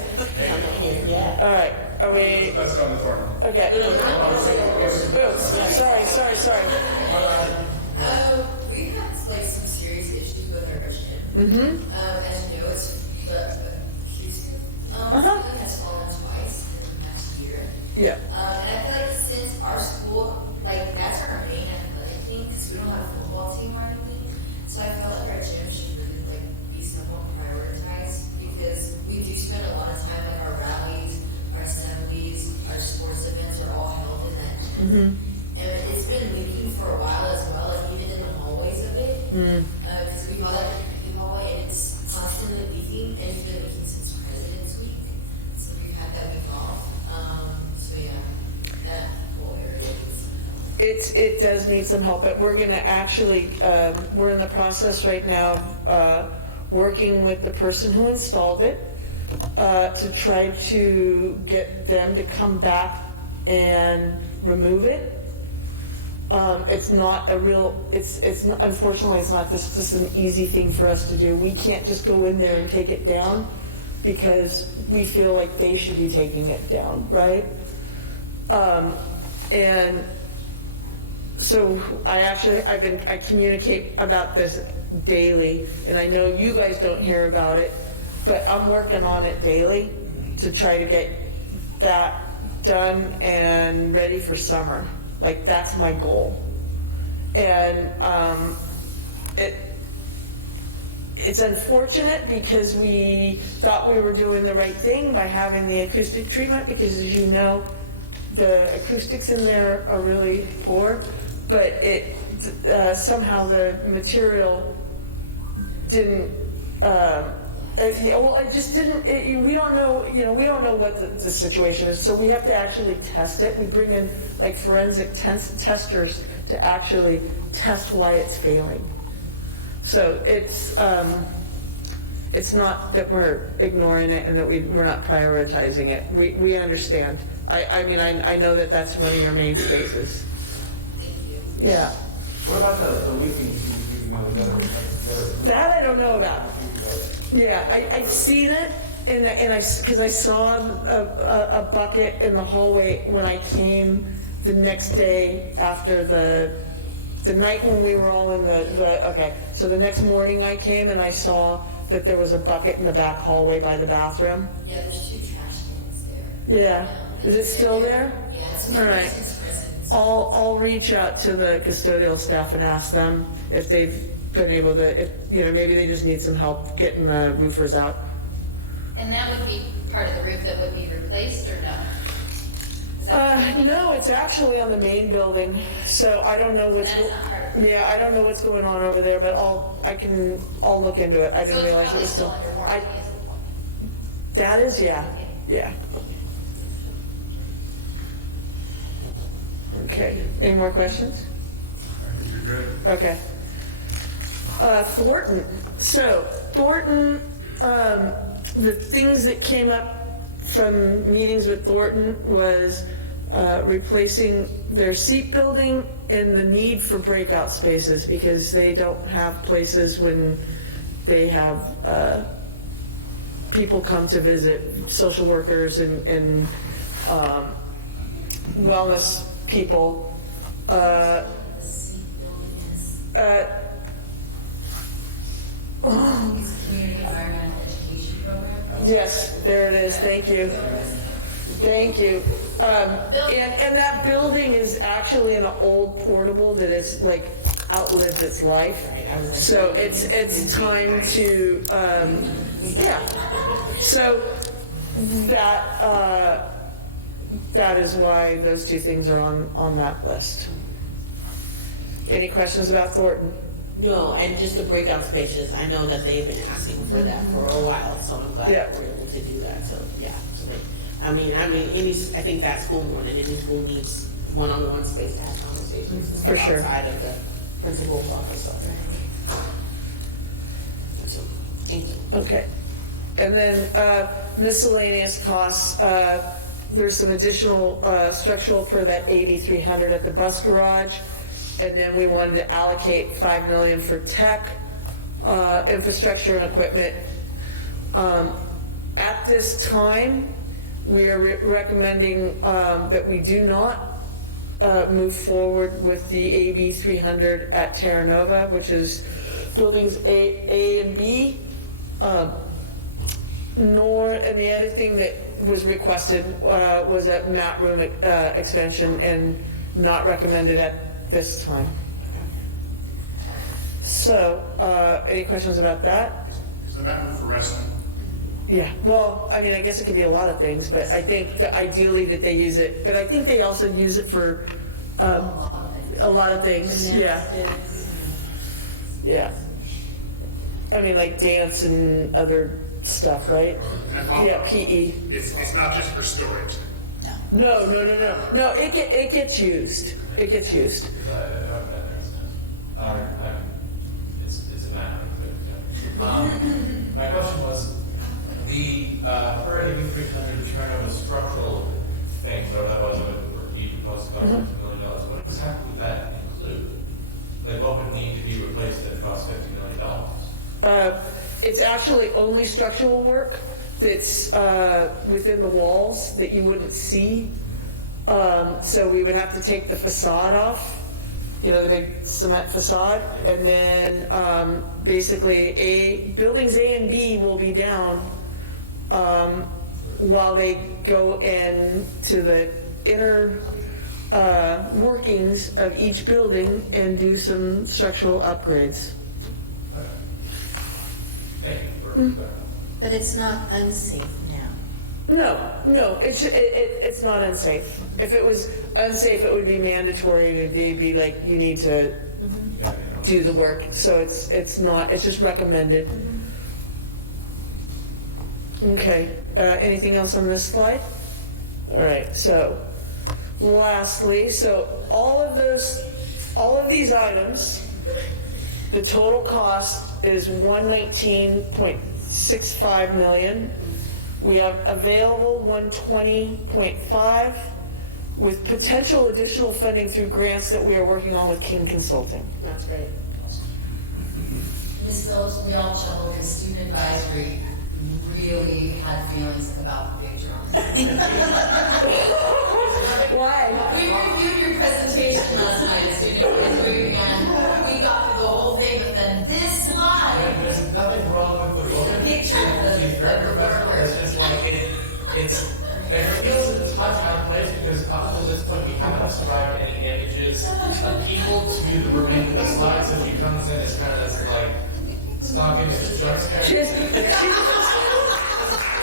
Come in here, yeah. All right, are we? Let's go on the floor. Okay. Boom. Sorry. We have like some serious issues with our gym. As you know, it's the Houston has fallen twice in the past year. Yeah. And I feel like since our school, like that's our main athletic thing, because we don't have a football team or anything. So I felt like our gym should really like be somewhat prioritized, because we do spend a lot of time, like our rallies, our assemblies, our sports events are all held in that gym. And it's been leaking for a while as well, like even in the hallways of it. Because we call that the drinking hallway, and it's constantly leaking, and it's been leaking since President's Week. So we've had that week off. So yeah, that whole area is. It does need some help, but we're gonna actually, we're in the process right now of working with the person who installed it to try to get them to come back and remove it. It's not a real, unfortunately, it's not just an easy thing for us to do. We can't just go in there and take it down because we feel like they should be taking it down, right? And so I communicate about this daily, and I know you guys don't hear about it, but I'm working on it daily to try to get that done and ready for summer. Like, that's my goal. And it's unfortunate because we thought we were doing the right thing by having the acoustic treatment, because as you know, the acoustics in there are really poor, but somehow the material didn't, it just didn't, we don't know, we don't know what the situation is, so we have to actually test it. We bring in like forensic testers to actually test why it's failing. So it's not that we're ignoring it and that we're not prioritizing it. We understand. I mean, I know that that's one of your main spaces. Yeah. What about the leaking? That I don't know about. Yeah, I've seen it, because I saw a bucket in the hallway when I came the next day after the night when we were all in okay. So the next morning I came and I saw that there was a bucket in the back hallway by the bathroom. Yeah, there's 2 trash cans there. Yeah. Is it still there? Yeah, it's All right. I'll reach out to the custodial staff and ask them if they've been able to, maybe they just need some help getting the roofers out. And that would be part of the roof that would be replaced, or no? No, it's actually on the main building, so I don't know what's I don't know what's going on over there, but I'll look into it. I didn't realize it was still. That is, yeah. Okay. Any more questions? I think you're good. Okay. Thornton. So Thornton, the things that came up from meetings with Thornton was replacing their seat building and the need for breakout spaces, because they don't have places when they have people come to visit, social workers and wellness people. Community environmental education program. Yes, there it is. Thank you. Thank you. And that building is actually an old portable that is like outlived its life. So it's time to, So that is why those 2 things are on that list. Any questions about Thornton? No, and just the breakout spaces, I know that they've been asking for that for a while, so I'm glad Yeah. that we're able to do that, so, yeah. So I think that school more than any school needs one-on-one space to have conversations. For sure. Outside of the principal's office. So, thank you. Okay. And then miscellaneous costs, there's some additional structural for that 8,300 at the bus garage. And then we wanted to allocate $5 million for tech, infrastructure and equipment. At this time, we are recommending that we do not move forward with the AB 300 at Terra Nova, which is buildings A and B. And the other thing that was requested was a mat room expansion, and not recommended at this time. So, any questions about that? Is the mat room for wrestling? Yeah, well, I mean, I guess it could be a lot of things, but I think that ideally that they use it, but I think they also use it for a lot of things, yeah. Yeah. I mean, like dance and other stuff, right? Yeah, PE. It's not just for storage. No, it gets used. It gets used. It's a matter of my question was, the per AB 300 return of a structural thing, whatever that was, you proposed about $50 million, what exactly would that include? Like, what would need to be replaced that costs $50 million? It's actually only structural work that's within the walls that you wouldn't see. So we would have to take the facade off, the big cement facade, and then basically buildings A and B will be down while they go into the inner workings of each building and do some structural upgrades. But it's not unsafe now. No, it's not unsafe. If it was unsafe, it would be mandatory. They'd be like, you need to do the work. So it's not. It's just recommended. Okay. Anything else on this slide? All right. So, lastly, all of these items, the total cost is $119.65 million. We have available $120.5 with potential additional funding through grants that we are working on with King Consulting. That's great. Ms. Phillips, we all chuckled because student advisory really had feelings about the big drum. Why? We reviewed your presentation last night at student advisory, and we got through the whole thing, but then this slide. There's nothing wrong with the book. The picture of the professional. It's just like it feels a touch out of place because up until this point we haven't described any images of people to the remainder of the slides. So she comes in as kind of this like stock image jump scare.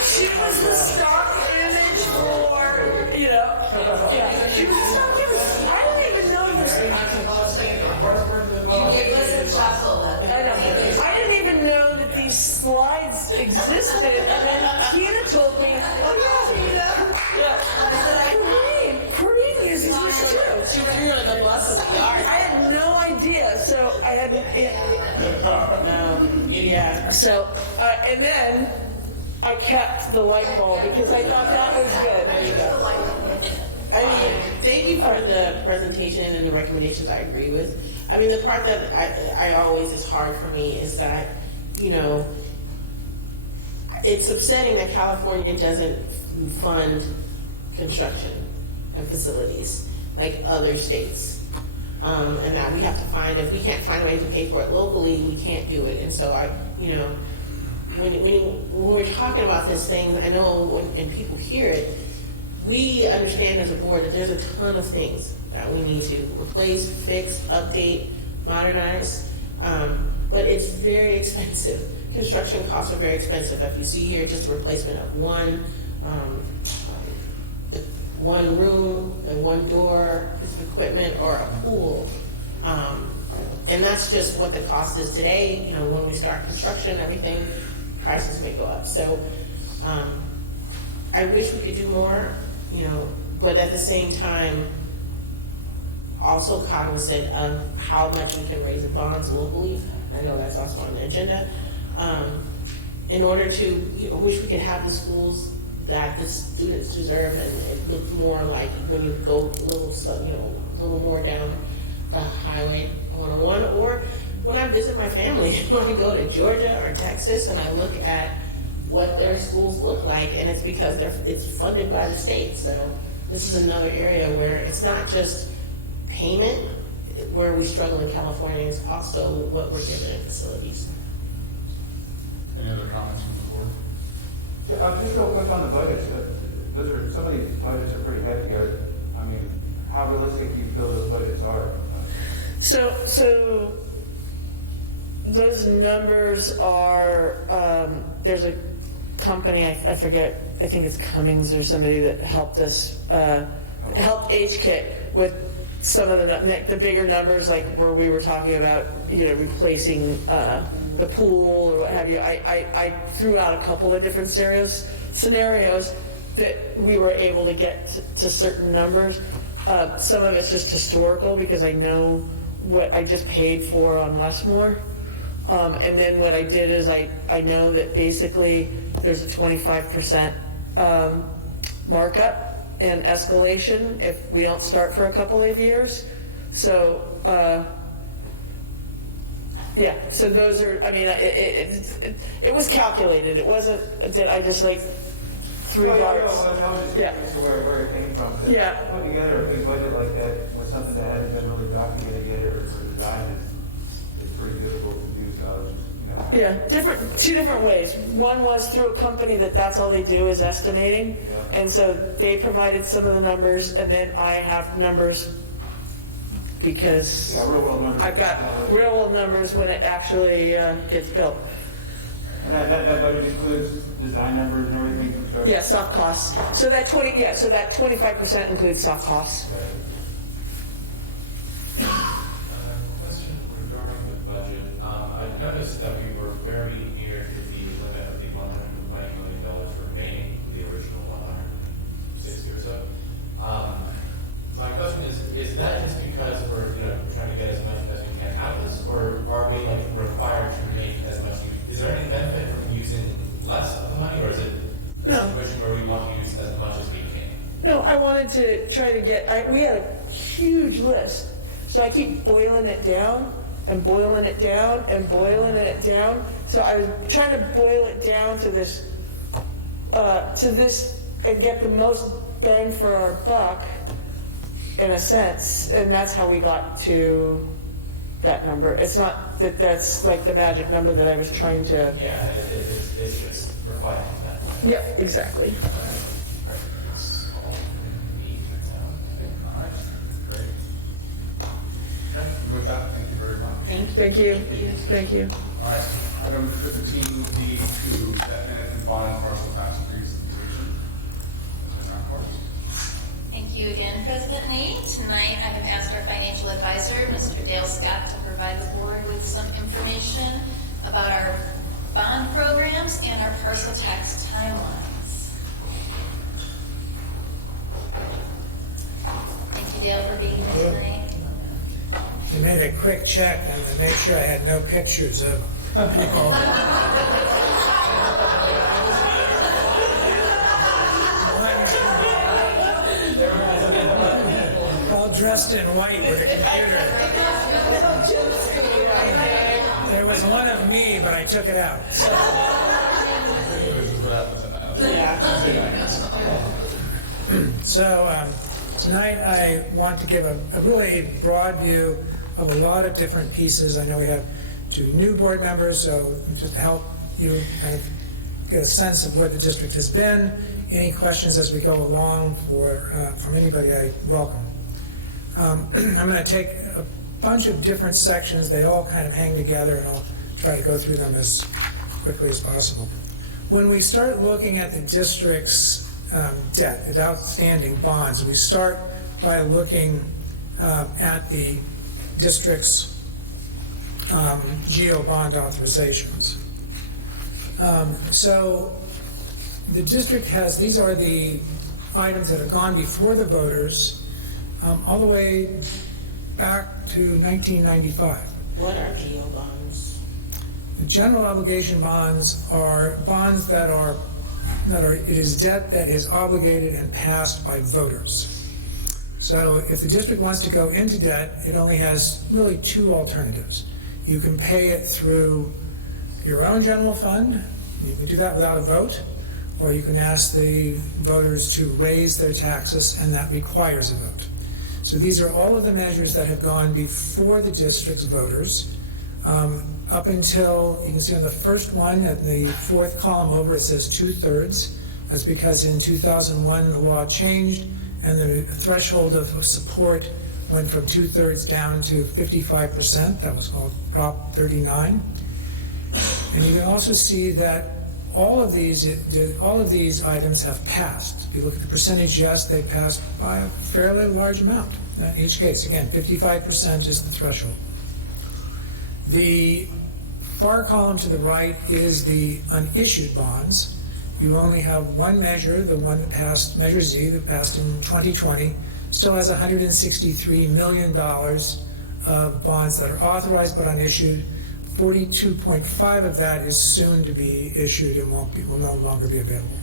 She was the stock image for, yeah. She was the stock image. I didn't even know this. You gave us a chuckle. I know. I didn't even know that these slides existed, and then Tina told me, oh yeah, Kareem uses this too. She threw her in the bus in the yard. I had no idea, so I had, So, and then I kept the light bulb because I thought that was good. There you go. I mean, thank you for the presentation and the recommendations I agree with. I mean, the part that I always is hard for me is that, it's upsetting that California doesn't fund construction and facilities like other states. And that we have to if we can't find a way to pay for it locally, we can't do it. And so when we're talking about this thing, I know when people hear it, we understand as a board that there's a ton of things that we need to replace, fix, update, modernize, but it's very expensive. Construction costs are very expensive. If you see here, just a replacement of one room and one door, piece of equipment, or a pool, And that's just what the cost is today. You know, when we start construction and everything, prices may go up. So I wish we could do more, you know, but at the same time, also cognizant of how much we can raise the bonds locally. I know that's also on the agenda. In order to, you know, wish we could have the schools that the students deserve, and it looks more like when you go a little, you know, a little more down the highway 101, or when I visit my family, when I go to Georgia or Texas and I look at what their schools look like, and it's because it's funded by the state. So this is another area where it's not just payment where we struggle in California, it's also what we're given in facilities. Any other comments from the board? Yeah, just real quick on the budgets. Some of these budgets are pretty hefty. I mean, how realistic do you feel those budgets are? So those numbers are, there's a company, I forget, I think it's Cummings or somebody that helped us, helped HKIT with some of the bigger numbers, like where we were talking about, you know, replacing the pool or what have you. I threw out a couple of different scenarios that we were able to get to certain numbers. Some of it's just historical because I know what I just paid for on Westmore. And then what I did is I know that basically there's a 25% markup and escalation if we don't start for a couple of years. So, yeah, so those are, I mean, it was calculated. It wasn't that I just like threw darts. Yeah. Where it came from. Yeah. Put together a big budget like that with something that hasn't been really documented yet or designed is pretty difficult to do. So I was just, you know. Yeah, two different ways. One was through a company that's all they do is estimating. And so they provided some of the numbers, and then I have numbers because real world numbers. I've got real world numbers when it actually gets built. And that budget includes design numbers and everything from start? Yeah, soft costs. So that 25% includes soft costs. Question regarding the budget. I noticed that we were very near to the limit of the $120 million remaining from the original 160 or so. My question is that just because we're trying to get as much as we can out of this, or are we required to make as much? Is there any benefit from using less of the money, or is it a situation where we want to use as much as we can? No, I wanted to try to get, we had a huge list. So I keep boiling it down and boiling it down and boiling it down. So I was trying to boil it down to this and get the most bang for our buck in a sense. And that's how we got to that number. It's not that that's like the magic number that I was trying to. Yeah, it's just reflecting that. Yeah, exactly. With that, thank you very much. Thank you. Thank you. All right, item 15D2, debt management bond and partial tax presentation. Thank you again, President Lee. Tonight, I have asked our financial advisor, Mr. Dale Scott, to provide the board with some information about our bond programs and our parcel tax timelines. Thank you, Dale, for being here tonight. We made a quick check and to make sure I had no pictures of people all dressed in white with a computer. There was one of me, but I took it out. So tonight I want to give a really broad view of a lot of different pieces. I know we have 2 new board members, so just to help you kind of get a sense of where the district has been. Any questions as we go along from anybody, I welcome. I'm going to take a bunch of different sections. They all kind of hang together, and I'll try to go through them as quickly as possible. When we start looking at the district's debt, the outstanding bonds, we start by looking at the district's GO bond authorizations. So the district has, these are the items that have gone before the voters all the way back to 1995. What are GO bonds? The general obligation bonds are bonds that are, it is debt that is obligated and passed by voters. So if the district wants to go into debt, it only has really two alternatives. You can pay it through your own general fund. You can do that without a vote, or you can ask the voters to raise their taxes, and that requires a vote. So these are all of the measures that have gone before the district's voters. Up until, you can see on the first one, at the fourth column over, it says 2/3. That's because in 2001, the law changed, and the threshold of support went from 2/3 down to 55%. That was called Prop 39. And you can also see that all of these items have passed. If you look at the percentage, yes, they passed by a fairly large amount. In each case, again, 55% is the threshold. The far column to the right is the unissued bonds. You only have one measure, the one that passed, Measure Z, that passed in 2020, still has $163 million of bonds that are authorized but unissued. 42.5 of that is soon to be issued and will no longer be available.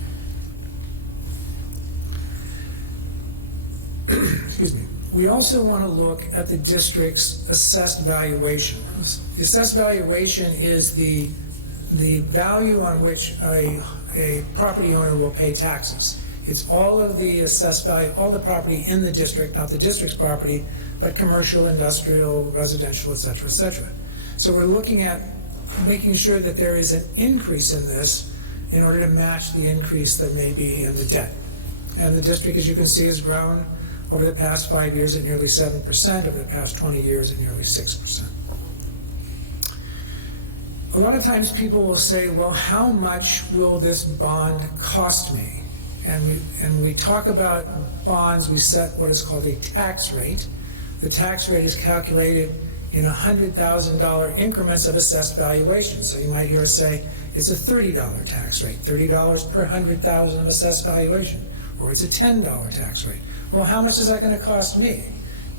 Excuse me. We also want to look at the district's assessed valuation. The assessed valuation is the value on which a property owner will pay taxes. It's all of the assessed value, all the property in the district, not the district's property, but commercial, industrial, residential, et cetera, et cetera. So we're looking at making sure that there is an increase in this in order to match the increase that may be in the debt. And the district, as you can see, has grown over the past 5 years at nearly 7%, over the past 20 years at nearly 6%. A lot of times people will say, well, how much will this bond cost me? And we talk about bonds, we set what is called a tax rate. The tax rate is calculated in $100,000 increments of assessed valuation. So you might hear us say, it's a $30 tax rate, $30 per 100,000 of assessed valuation, or it's a $10 tax rate. Well, how much is that going to cost me?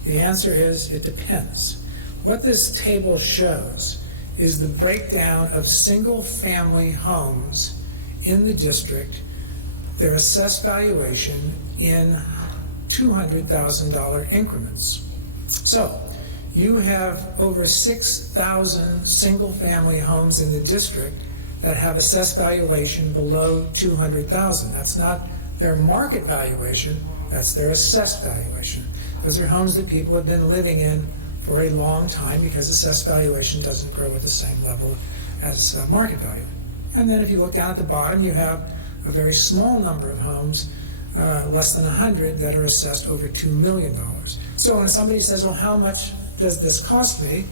The answer is, it depends. What this table shows is the breakdown of single-family homes in the district, their assessed valuation in $200,000 increments. So you have over 6,000 single-family homes in the district that have assessed valuation below $200,000. That's not their market valuation, that's their assessed valuation. Those are homes that people have been living in for a long time because assessed valuation doesn't grow at the same level as market value. And then if you look down at the bottom, you have a very small number of homes, less than 100, that are assessed over $2 million. So when somebody says, well, how much does this cost me?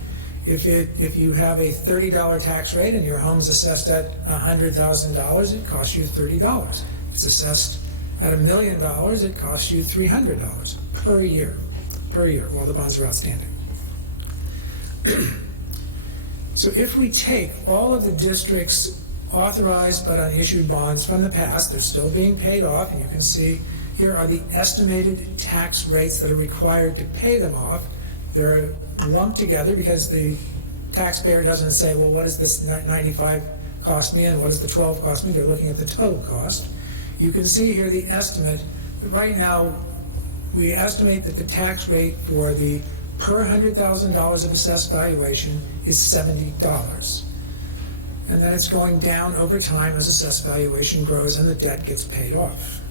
If you have a $30 tax rate and your home's assessed at $100,000, it costs you $30. If it's assessed at $1 million, it costs you $300 per year while the bonds are outstanding. So if we take all of the district's authorized but unissued bonds from the past, they're still being paid off, and you can see here are the estimated tax rates that are required to pay them off. They're lumped together because the taxpayer doesn't say, well, what does this 95 cost me and what does the 12 cost me? They're looking at the total cost. You can see here the estimate. Right now, we estimate that the tax rate for the per $100,000 of assessed valuation is $70. And then it's going down over time as assessed valuation grows and the debt gets paid off.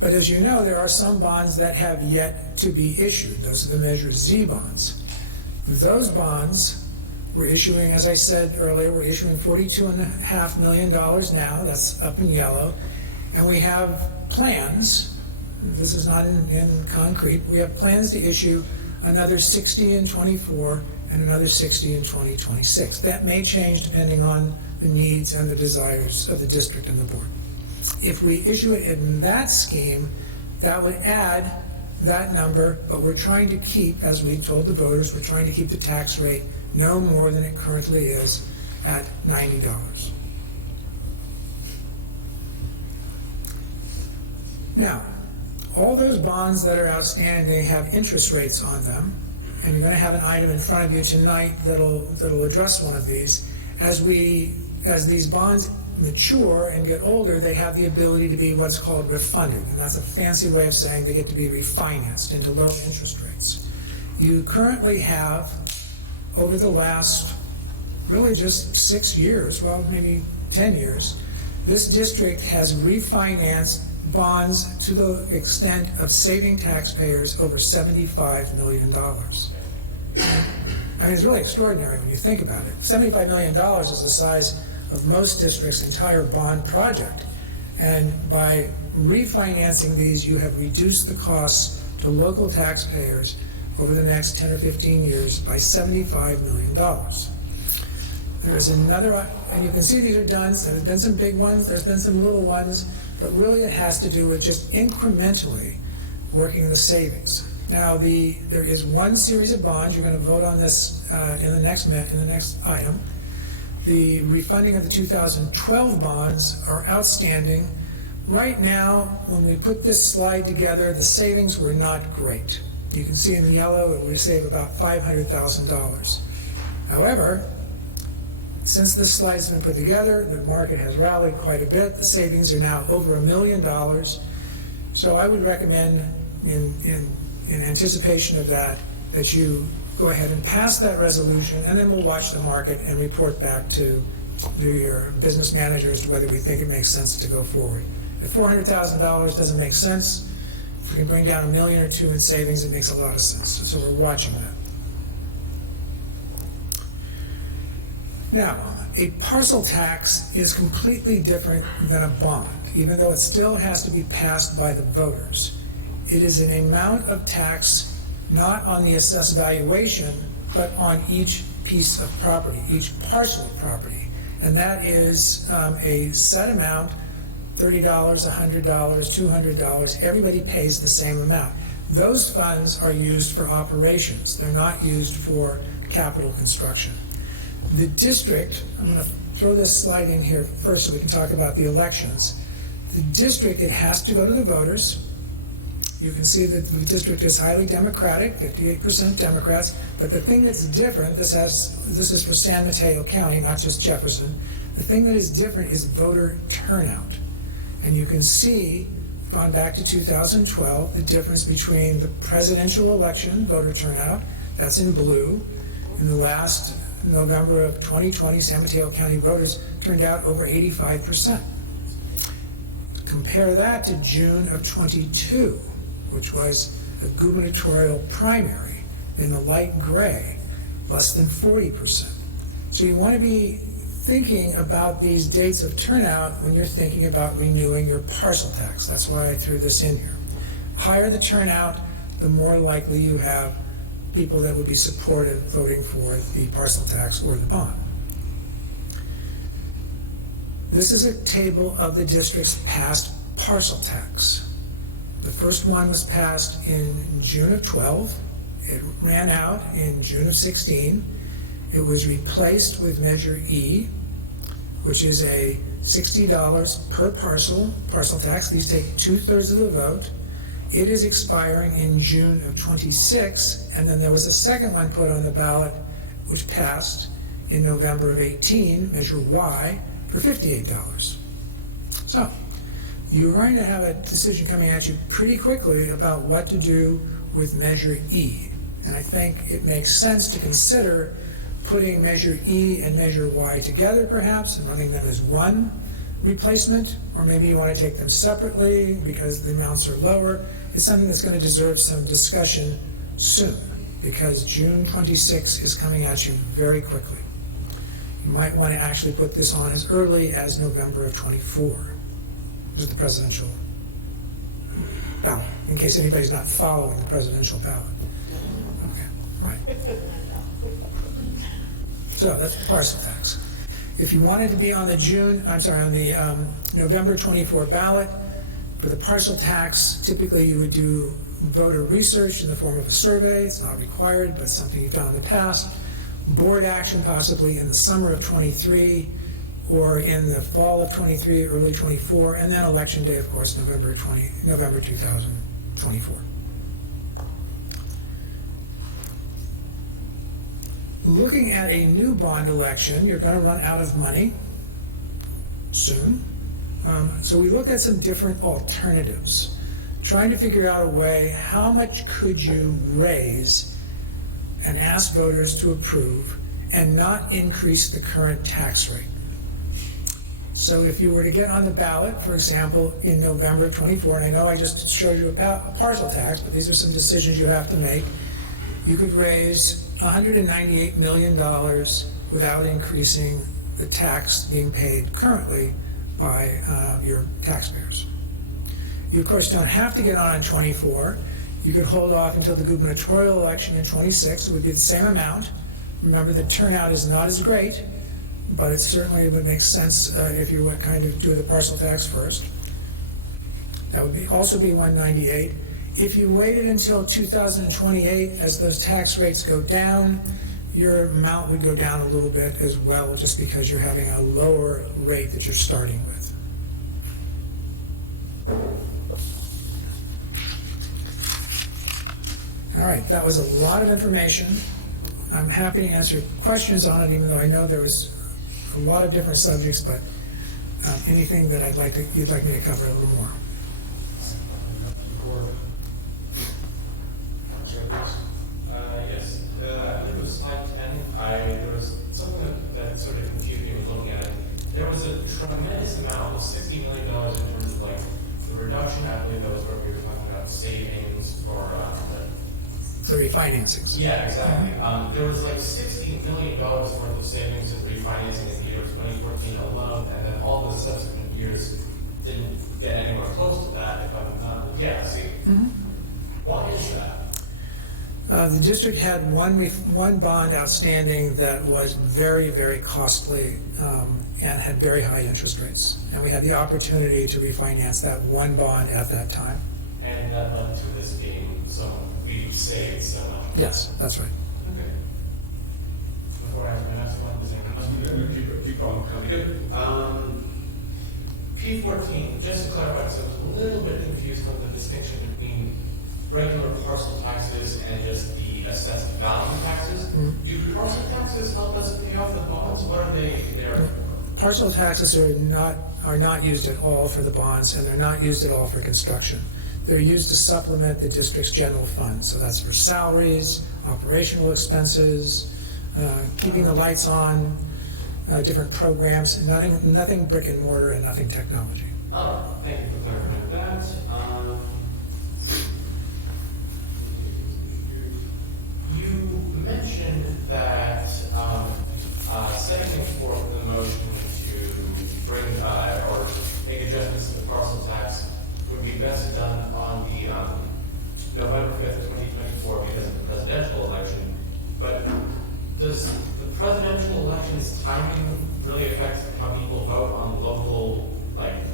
But as you know, there are some bonds that have yet to be issued. Those are the Measure Z bonds. Those bonds we're issuing, as I said earlier, we're issuing $42.5 million now. That's up in yellow. And we have plans, this is not in concrete, but we have plans to issue another 60 in 24 and another 60 in 2026. That may change depending on the needs and the desires of the district and the board. If we issue it in that scheme, that would add that number, but we're trying to keep, as we told the voters, we're trying to keep the tax rate no more than it currently is at $90. Now, all those bonds that are outstanding have interest rates on them, and you're going to have an item in front of you tonight that'll address one of these. As these bonds mature and get older, they have the ability to be what's called refunded, and that's a fancy way of saying they get to be refinanced into low interest rates. You currently have, over the last really just 6 years, well, maybe 10 years, this district has refinanced bonds to the extent of saving taxpayers over $75 million. I mean, it's really extraordinary when you think about it. $75 million is the size of most districts' entire bond project. And by refinancing these, you have reduced the costs to local taxpayers over the next 10 or 15 years by $75 million. There's another, and you can see these are done. There's been some big ones, there's been some little ones, but really it has to do with just incrementally working the savings. Now, there is one series of bonds. You're going to vote on this in the next item. The refunding of the 2012 bonds are outstanding. Right now, when we put this slide together, the savings were not great. You can see in the yellow it would save about $500,000. However, since this slide's been put together, the market has rallied quite a bit. The savings are now over $1 million. So I would recommend, in anticipation of that you go ahead and pass that resolution, and then we'll watch the market and report back to your business managers whether we think it makes sense to go forward. If $400,000 doesn't make sense, if we can bring down $1 million or $2 million in savings, it makes a lot of sense. So we're watching that. Now, a parcel tax is completely different than a bond, even though it still has to be passed by the voters. It is an amount of tax not on the assessed valuation, but on each piece of property, each parcel of property. And that is a set amount, $30, $100, $200. Everybody pays the same amount. Those funds are used for operations. They're not used for capital construction. The district, I'm going to throw this slide in here first so we can talk about the elections. The district, it has to go to the voters. You can see that the district is highly Democratic, 58% Democrats, but the thing that's different, this is for San Mateo County, not just Jefferson. The thing that is different is voter turnout. And you can see, gone back to 2012, the difference between the presidential election, voter turnout, that's in blue. In the last November of 2020, San Mateo County voters turned out over 85%. Compare that to June of 22, which was a gubernatorial primary in the light gray, less than 40%. So you want to be thinking about these dates of turnout when you're thinking about renewing your parcel tax. That's why I threw this in here. Higher the turnout, the more likely you have people that would be supportive voting for the parcel tax or the bond. This is a table of the district's past parcel tax. The first one was passed in June of 12. It ran out in June of 16. It was replaced with Measure E, which is a $60 per parcel tax. These take 2/3 of the vote. It is expiring in June of 26, and then there was a second one put on the ballot, which passed in November of 18, Measure Y, for $58. So, you're going to have a decision coming at you pretty quickly about what to do with Measure E. And I think it makes sense to consider putting Measure E and Measure Y together, perhaps, and running them as one replacement, or maybe you want to take them separately because the amounts are lower. It's something that's going to deserve some discussion soon, because June 26 is coming at you very quickly. You might want to actually put this on as early as November of 24, which is the presidential ballot, in case anybody's not following the presidential ballot. Okay, right. So that's parcel tax. If you wanted to be on the November 24 ballot, For the parcel tax, typically you would do voter research in the form of a survey. It's not required, but it's something you've done in the past. Board action possibly in the summer of 23 or in the fall of 23, early 24, and then election day, of course, November 2024. Looking at a new bond election, you're going to run out of money soon. So we looked at some different alternatives, trying to figure out a way, how much could you raise and ask voters to approve and not increase the current tax rate. So if you were to get on the ballot, for example, in November of 24, and I know I just showed you a parcel tax, but these are some decisions you have to make, you could raise $198 million without increasing the tax being paid currently by your taxpayers. You, of course, don't have to get on 24. You could hold off until the gubernatorial election in 26. It would be the same amount. Remember, the turnout is not as great, but it certainly would make sense if you would kind of do the parcel tax first. That would also be 198. If you waited until 2028, as those tax rates go down, your amount would go down a little bit as well, just because you're having a lower rate that you're starting with. All right, that was a lot of information. I'm happy to answer questions on it, even though I know there was a lot of different subjects, but anything that you'd like me to cover a little more. Yes, I believe it was slide 10. There was something that sort of confused me with looking at it. There was a tremendous amount of $60 million in terms of like the reduction. I believe that was where we were talking about savings for the refinancings. Yeah, exactly. There was like $60 million worth of savings and refinancing in the year 2014 alone, and then all the subsequent years didn't get anywhere close to that. If I'm not, yeah. See, why is that? The district had one bond outstanding that was very, very costly and had very high interest rates, and we had the opportunity to refinance that one bond at that time. And that led to this being so. We saved so much. Yes, that's right. Okay. Before I ask my next one, does anyone else? Keep going. P14, just to clarify, so I was a little bit confused on the distinction between regular parcel taxes and just the assessed value taxes. Do parcel taxes help us pay off the bonds? What are they there for? Parcel taxes are not used at all for the bonds, and they're not used at all for construction. They're used to supplement the district's general fund. So that's for salaries, operational expenses, keeping the lights on, different programs, nothing brick and mortar and nothing technology. Oh, thank you for clarifying that. You mentioned that setting forth the motion to bring or make adjustments to the parcel tax would be best done on the November 5th, 2024 because of the presidential election. But does the presidential election's timing really affect how people vote on local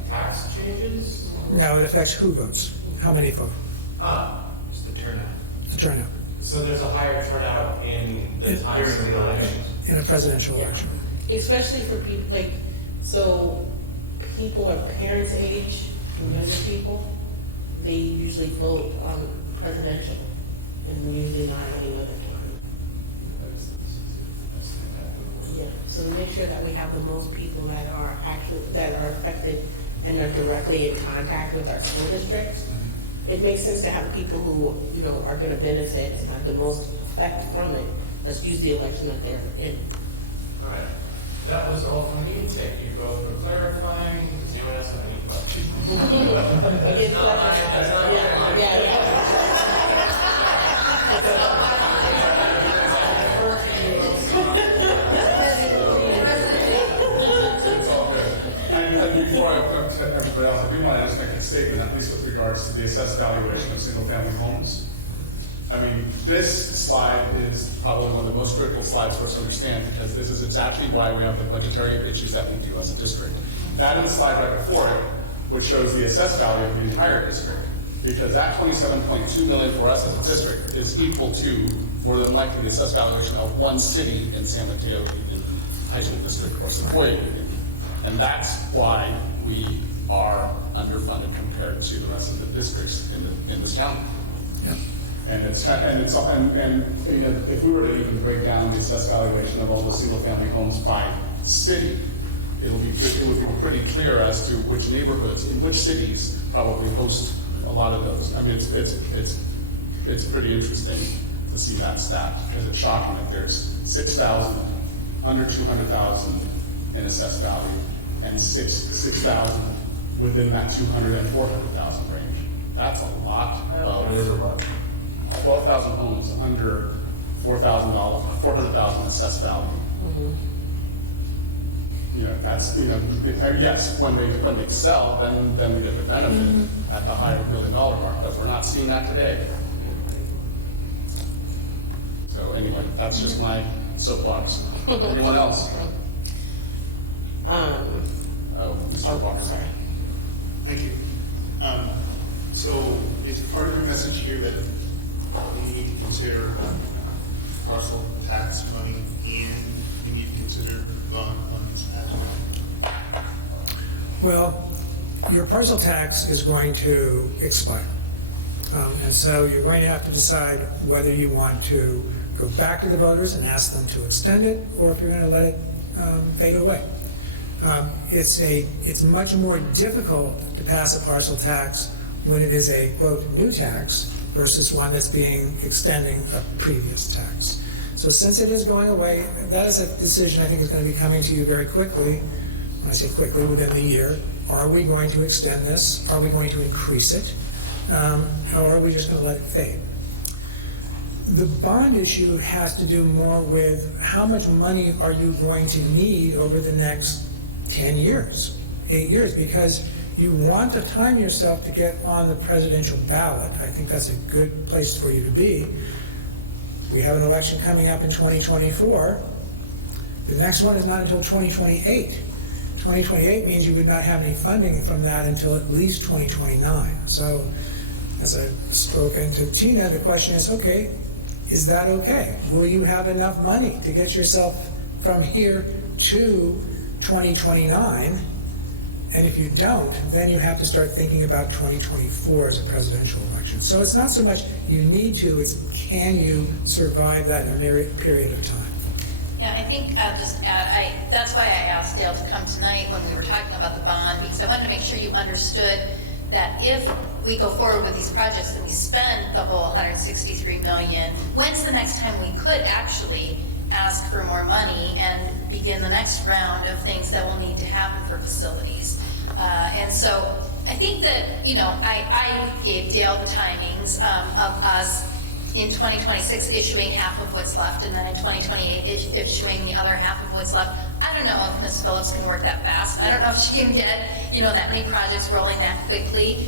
tax changes? No, it affects who votes, how many vote. It's the turnout. The turnout. So there's a higher turnout in the times of the election. In a presidential election. Especially for people so people are parents' age. For younger people, they usually vote on presidential and usually not any other time. Yeah, so to make sure that we have the most people that are affected and are directly in contact with our school districts, it makes sense to have the people who are going to benefit and have the most effect from it. Let's use the election that they're in. All right. That was all from me. Thank you both for clarifying. Does anyone else have any questions? It's not my It's all good. And before I come to everybody else, I do want to just make a statement, at least with regards to the assessed valuation of single-family homes. I mean, this slide is probably one of the most critical slides for us to understand, because this is exactly why we have the budgetary issues that we do as a district. That and the slide right before it which shows the assessed value of the entire district. Because that $27.2 million for us as a district is equal to, more than likely, the assessed valuation of one city in San Mateo Union High School District or Sequoia Union. And that's why we are underfunded compared to the rest of the districts in this county. Yep. And you know, if we were to even break down the assessed valuation of all the single-family homes by city, it would be pretty clear as to which neighborhoods in which cities probably host a lot of those. I mean, it's pretty interesting to see that stat, because it's shocking that there's 6,000 under 200,000 in assessed value, and 6,000 within that 200 and 400,000 range. That's a lot of 12,000 homes under $400,000 assessed value. Mm-hmm. You know, that's, you know, yes, when they sell, then we get the benefit at the higher $1 million mark, but we're not seeing that today. So anyway, that's just my soapbox. Anyone else? Mr. Walker. Sorry. Thank you. So is part of your message here that we need to consider parcel tax money and we need to consider bond funds as well? Well, your parcel tax is going to expire. And so you're going to have to decide whether you want to go back to the voters and ask them to extend it, or if you're going to let it fade away. It's much more difficult to pass a parcel tax when it is a, quote, new tax versus one that's being extending a previous tax. So since it is going away, that is a decision I think is going to be coming to you very quickly. When I say quickly, within the year. Are we going to extend this? Are we going to increase it? Or are we just going to let it fade? The bond issue has to do more with how much money are you going to need over the next 10 years, 8 years, because you want to time yourself to get on the presidential ballot. I think that's a good place for you to be. We have an election coming up in 2024. The next one is not until 2028. 2028 means you would not have any funding from that until at least 2029. So, as I've spoken to Tina, the question is, okay, is that okay? Will you have enough money to get yourself from here to 2029? And if you don't, then you have to start thinking about 2024 as a presidential election. So it's not so much you need to, it's can you survive that period of time? Yeah, I think I'll just add, that's why I asked Dale to come tonight when we were talking about the bond, because I wanted to make sure you understood that if we go forward with these projects and we spend the whole $163 million, when's the next time we could actually ask for more money and begin the next round of things that will need to happen for facilities? And so I think that, you know, I gave Dale the timings of us in 2026 issuing half of what's left, and then in 2028 issuing the other half of what's left. I don't know if Ms. Phillips can work that fast. I don't know if she can get, you know, that many projects rolling that quickly.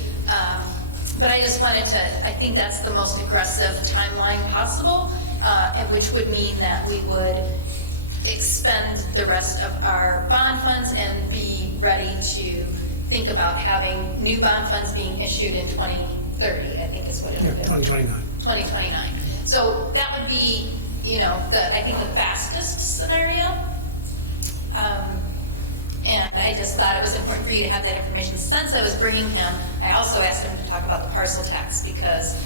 But I just wanted to, I think that's the most aggressive timeline possible, and which would mean that we would expend the rest of our bond funds and be ready to think about having new bond funds being issued in 2030, I think is what it would be. 2029. 2029. So that would be, you know, I think the fastest scenario. And I just thought it was important for you to have that information. Since I was bringing him, I also asked him to talk about the parcel tax because,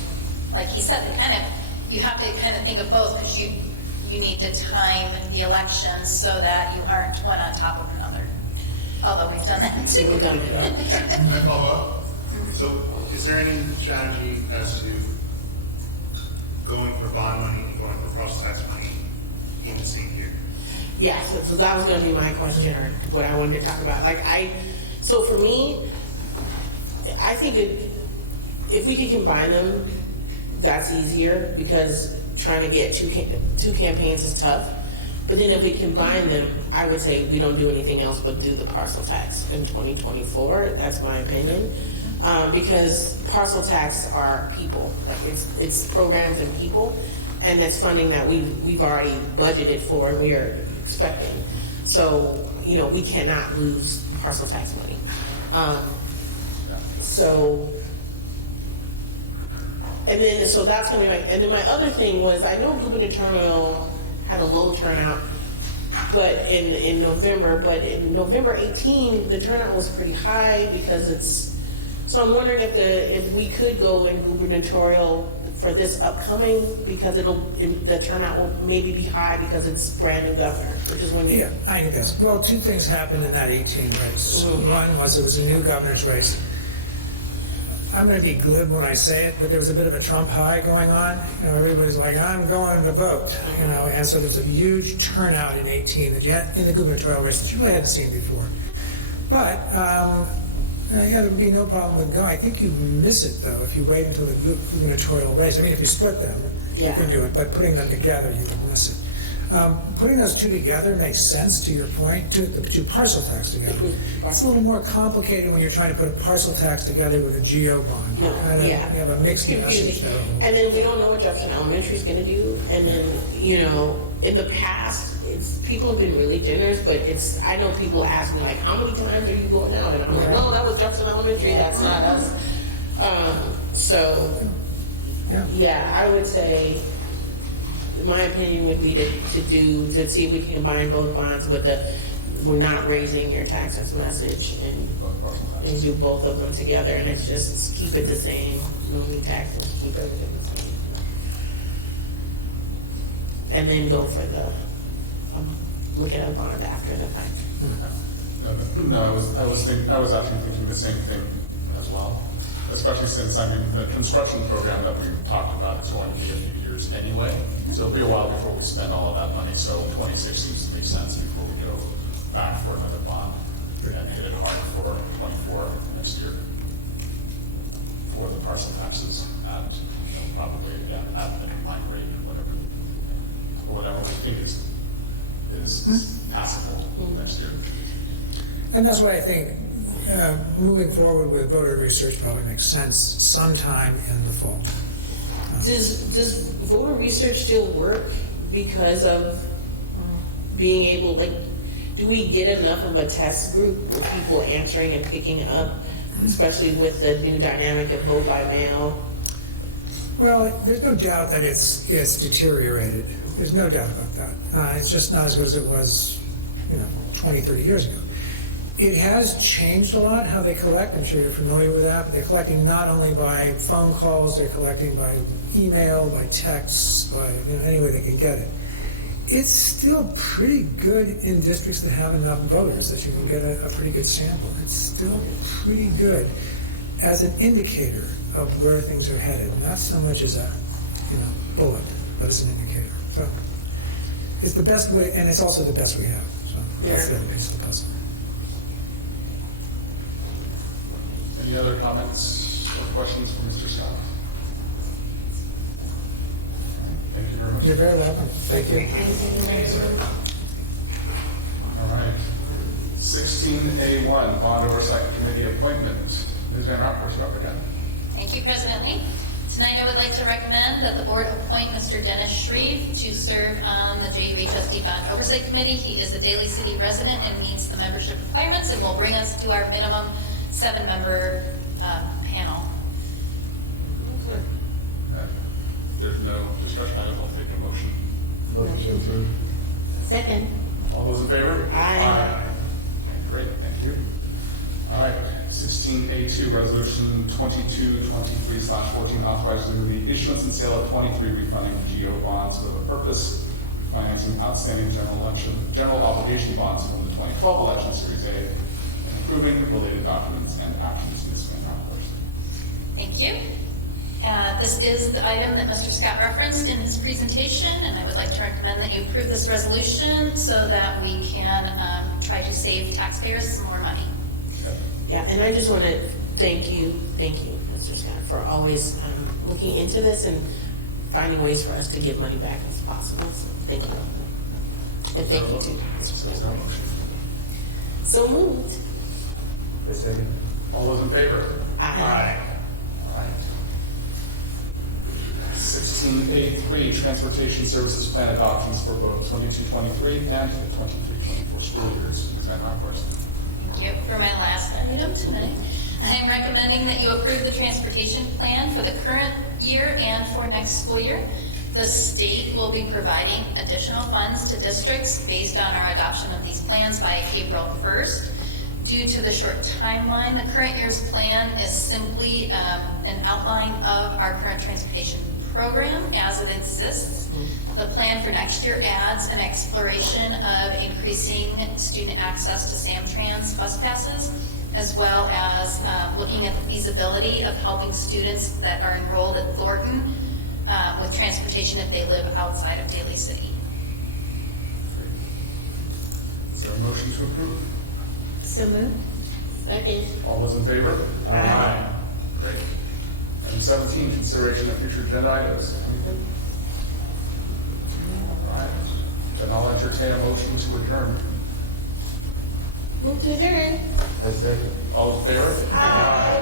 like he said, you have to kind of think of both because you need to time the elections so that you aren't one on top of another. Although we've done that too. We've done that. Can I follow up? So is there any strategy as to going for bond money and going for parcel tax money in the same year? Yeah, so that was going to be my question, or what I wanted to talk about. So for me, I think if we could combine them, that's easier because trying to get two campaigns is tough. But then if we combine them, I would say we don't do anything else but do the parcel tax in 2024. That's my opinion. Because parcel tax are people, like it's programs and people, and that's funding that we've already budgeted for and we are expecting. So, you know, we cannot lose parcel tax money. So, and then, so that's gonna be my, and then my other thing was, I know gubernatorial had a low turnout, but in November, but in November 18, the turnout was pretty high because it's, so I'm wondering if we could go in gubernatorial for this upcoming, because the turnout will maybe be high because it's brand new governor, which is when Yeah, I guess. Well, two things happened in that 18 race. One was it was a new governor's race. I'm going to be glib when I say it, but there was a bit of a Trump high going on. You know, everybody's like, I'm going to vote, you know, and so there's a huge turnout in 18 that you had in the gubernatorial race that you really hadn't seen before. But, yeah, there would be no problem with going. I think you miss it, though, if you wait until the gubernatorial race. I mean, if you split them, you can do it, but putting them together, you would miss it. Putting those two together makes sense, to your point, the two parcel tax together. It's a little more complicated when you're trying to put a parcel tax together with a GO bond. You have a mixed message there. And then we don't know what Jefferson Elementary is going to do. And then, you know, in the past, people have been really generous, but I know people ask me, like, how many times are you going out? And I'm like, no, that was Jefferson Elementary, that's not us. Yeah, I would say, my opinion would be to see if we can combine both bonds with we're not raising your taxes message and do both of them together, and it's just keep it the same, no new taxes, keep everything the same. And then go for look at a bond after the fact. No, I was actually thinking the same thing as well. Especially since, I mean, the construction program that we've talked about is going to be a few years anyway. So it'll be a while before we spend all of that money. So 26 seems to make sense before we go back for another bond and hit it hard for 24 next year for the parcel taxes at, you know, probably at the combined rate, whatever we think is passable next year. And that's why I think moving forward with voter research probably makes sense sometime in the fall. Does voter research still work because of being able, like, do we get enough of a test group with people answering and picking up, especially with the new dynamic of vote by mail? Well, there's no doubt that it's deteriorated. There's no doubt about that. It's just not as good as it was, 20, 30 years ago. It has changed a lot how they collect. I'm sure you're familiar with that, but they're collecting not only by phone calls, they're collecting by email, by texts, by any way they can get it. It's still pretty good in districts that have enough voters that you can get a pretty good sample. It's still pretty good as an indicator of where things are headed, not so much as a bullet, but as an indicator. So it's the best way, and it's also the best we have. So that's the other piece of the puzzle. Any other comments or questions for Mr. Scott? Thank you very much. You're very welcome. Thank you. Thank you, sir. All right. 16A1, Bond Oversight Committee appointment. Ms. Van Rockford, you're up again. Thank you, President Lee. Tonight I would like to recommend that the board appoint Mr. Dennis Shreve to serve on the JUHSD Bond Oversight Committee. He is a Daly City resident and meets the membership requirements and will bring us to our minimum 7-member panel. Okay. There's no discussion. I'll take a motion. Motion approved. Second. All those in favor? Aye. Great, thank you. All right, 16A2, Resolution 2223/14, authorizing the issuance and sale of 23 refunding GO bonds for the purpose of financing outstanding general obligation bonds from the 2012 election, Series A, and approving related documents and actions. Ms. Van Rockford. Thank you. This is the item that Mr. Scott referenced in his presentation, and I would like to recommend that you approve this resolution so that we can try to save taxpayers some more money. Yeah, and I just want to thank you, Mr. Scott, for always looking into this and finding ways for us to get money back as possible. So thank you. And thank you too. So moved. A second. All those in favor? Aye. All right. 16A3, Transportation Services Plan adoptions for both 22-23 and the 23-24 school years. Ms. Van Rockford. Thank you. For my last item tonight, I am recommending that you approve the transportation plan for the current year and for next school year. The state will be providing additional funds to districts based on our adoption of these plans by April 1st. Due to the short timeline, the current year's plan is simply an outline of our current transportation program as it exists. The plan for next year adds an exploration of increasing student access to Samtrans bus passes, as well as looking at the feasibility of helping students that are enrolled at Thornton with transportation if they live outside of Daly City. Is there a motion to approve? So moved. Second. All those in favor? Aye. Great. Item 17, consideration of future agenda items. Anything? All right. Then I'll entertain a motion to adjourn. Move to adjourn. That's it. All in favor? Aye.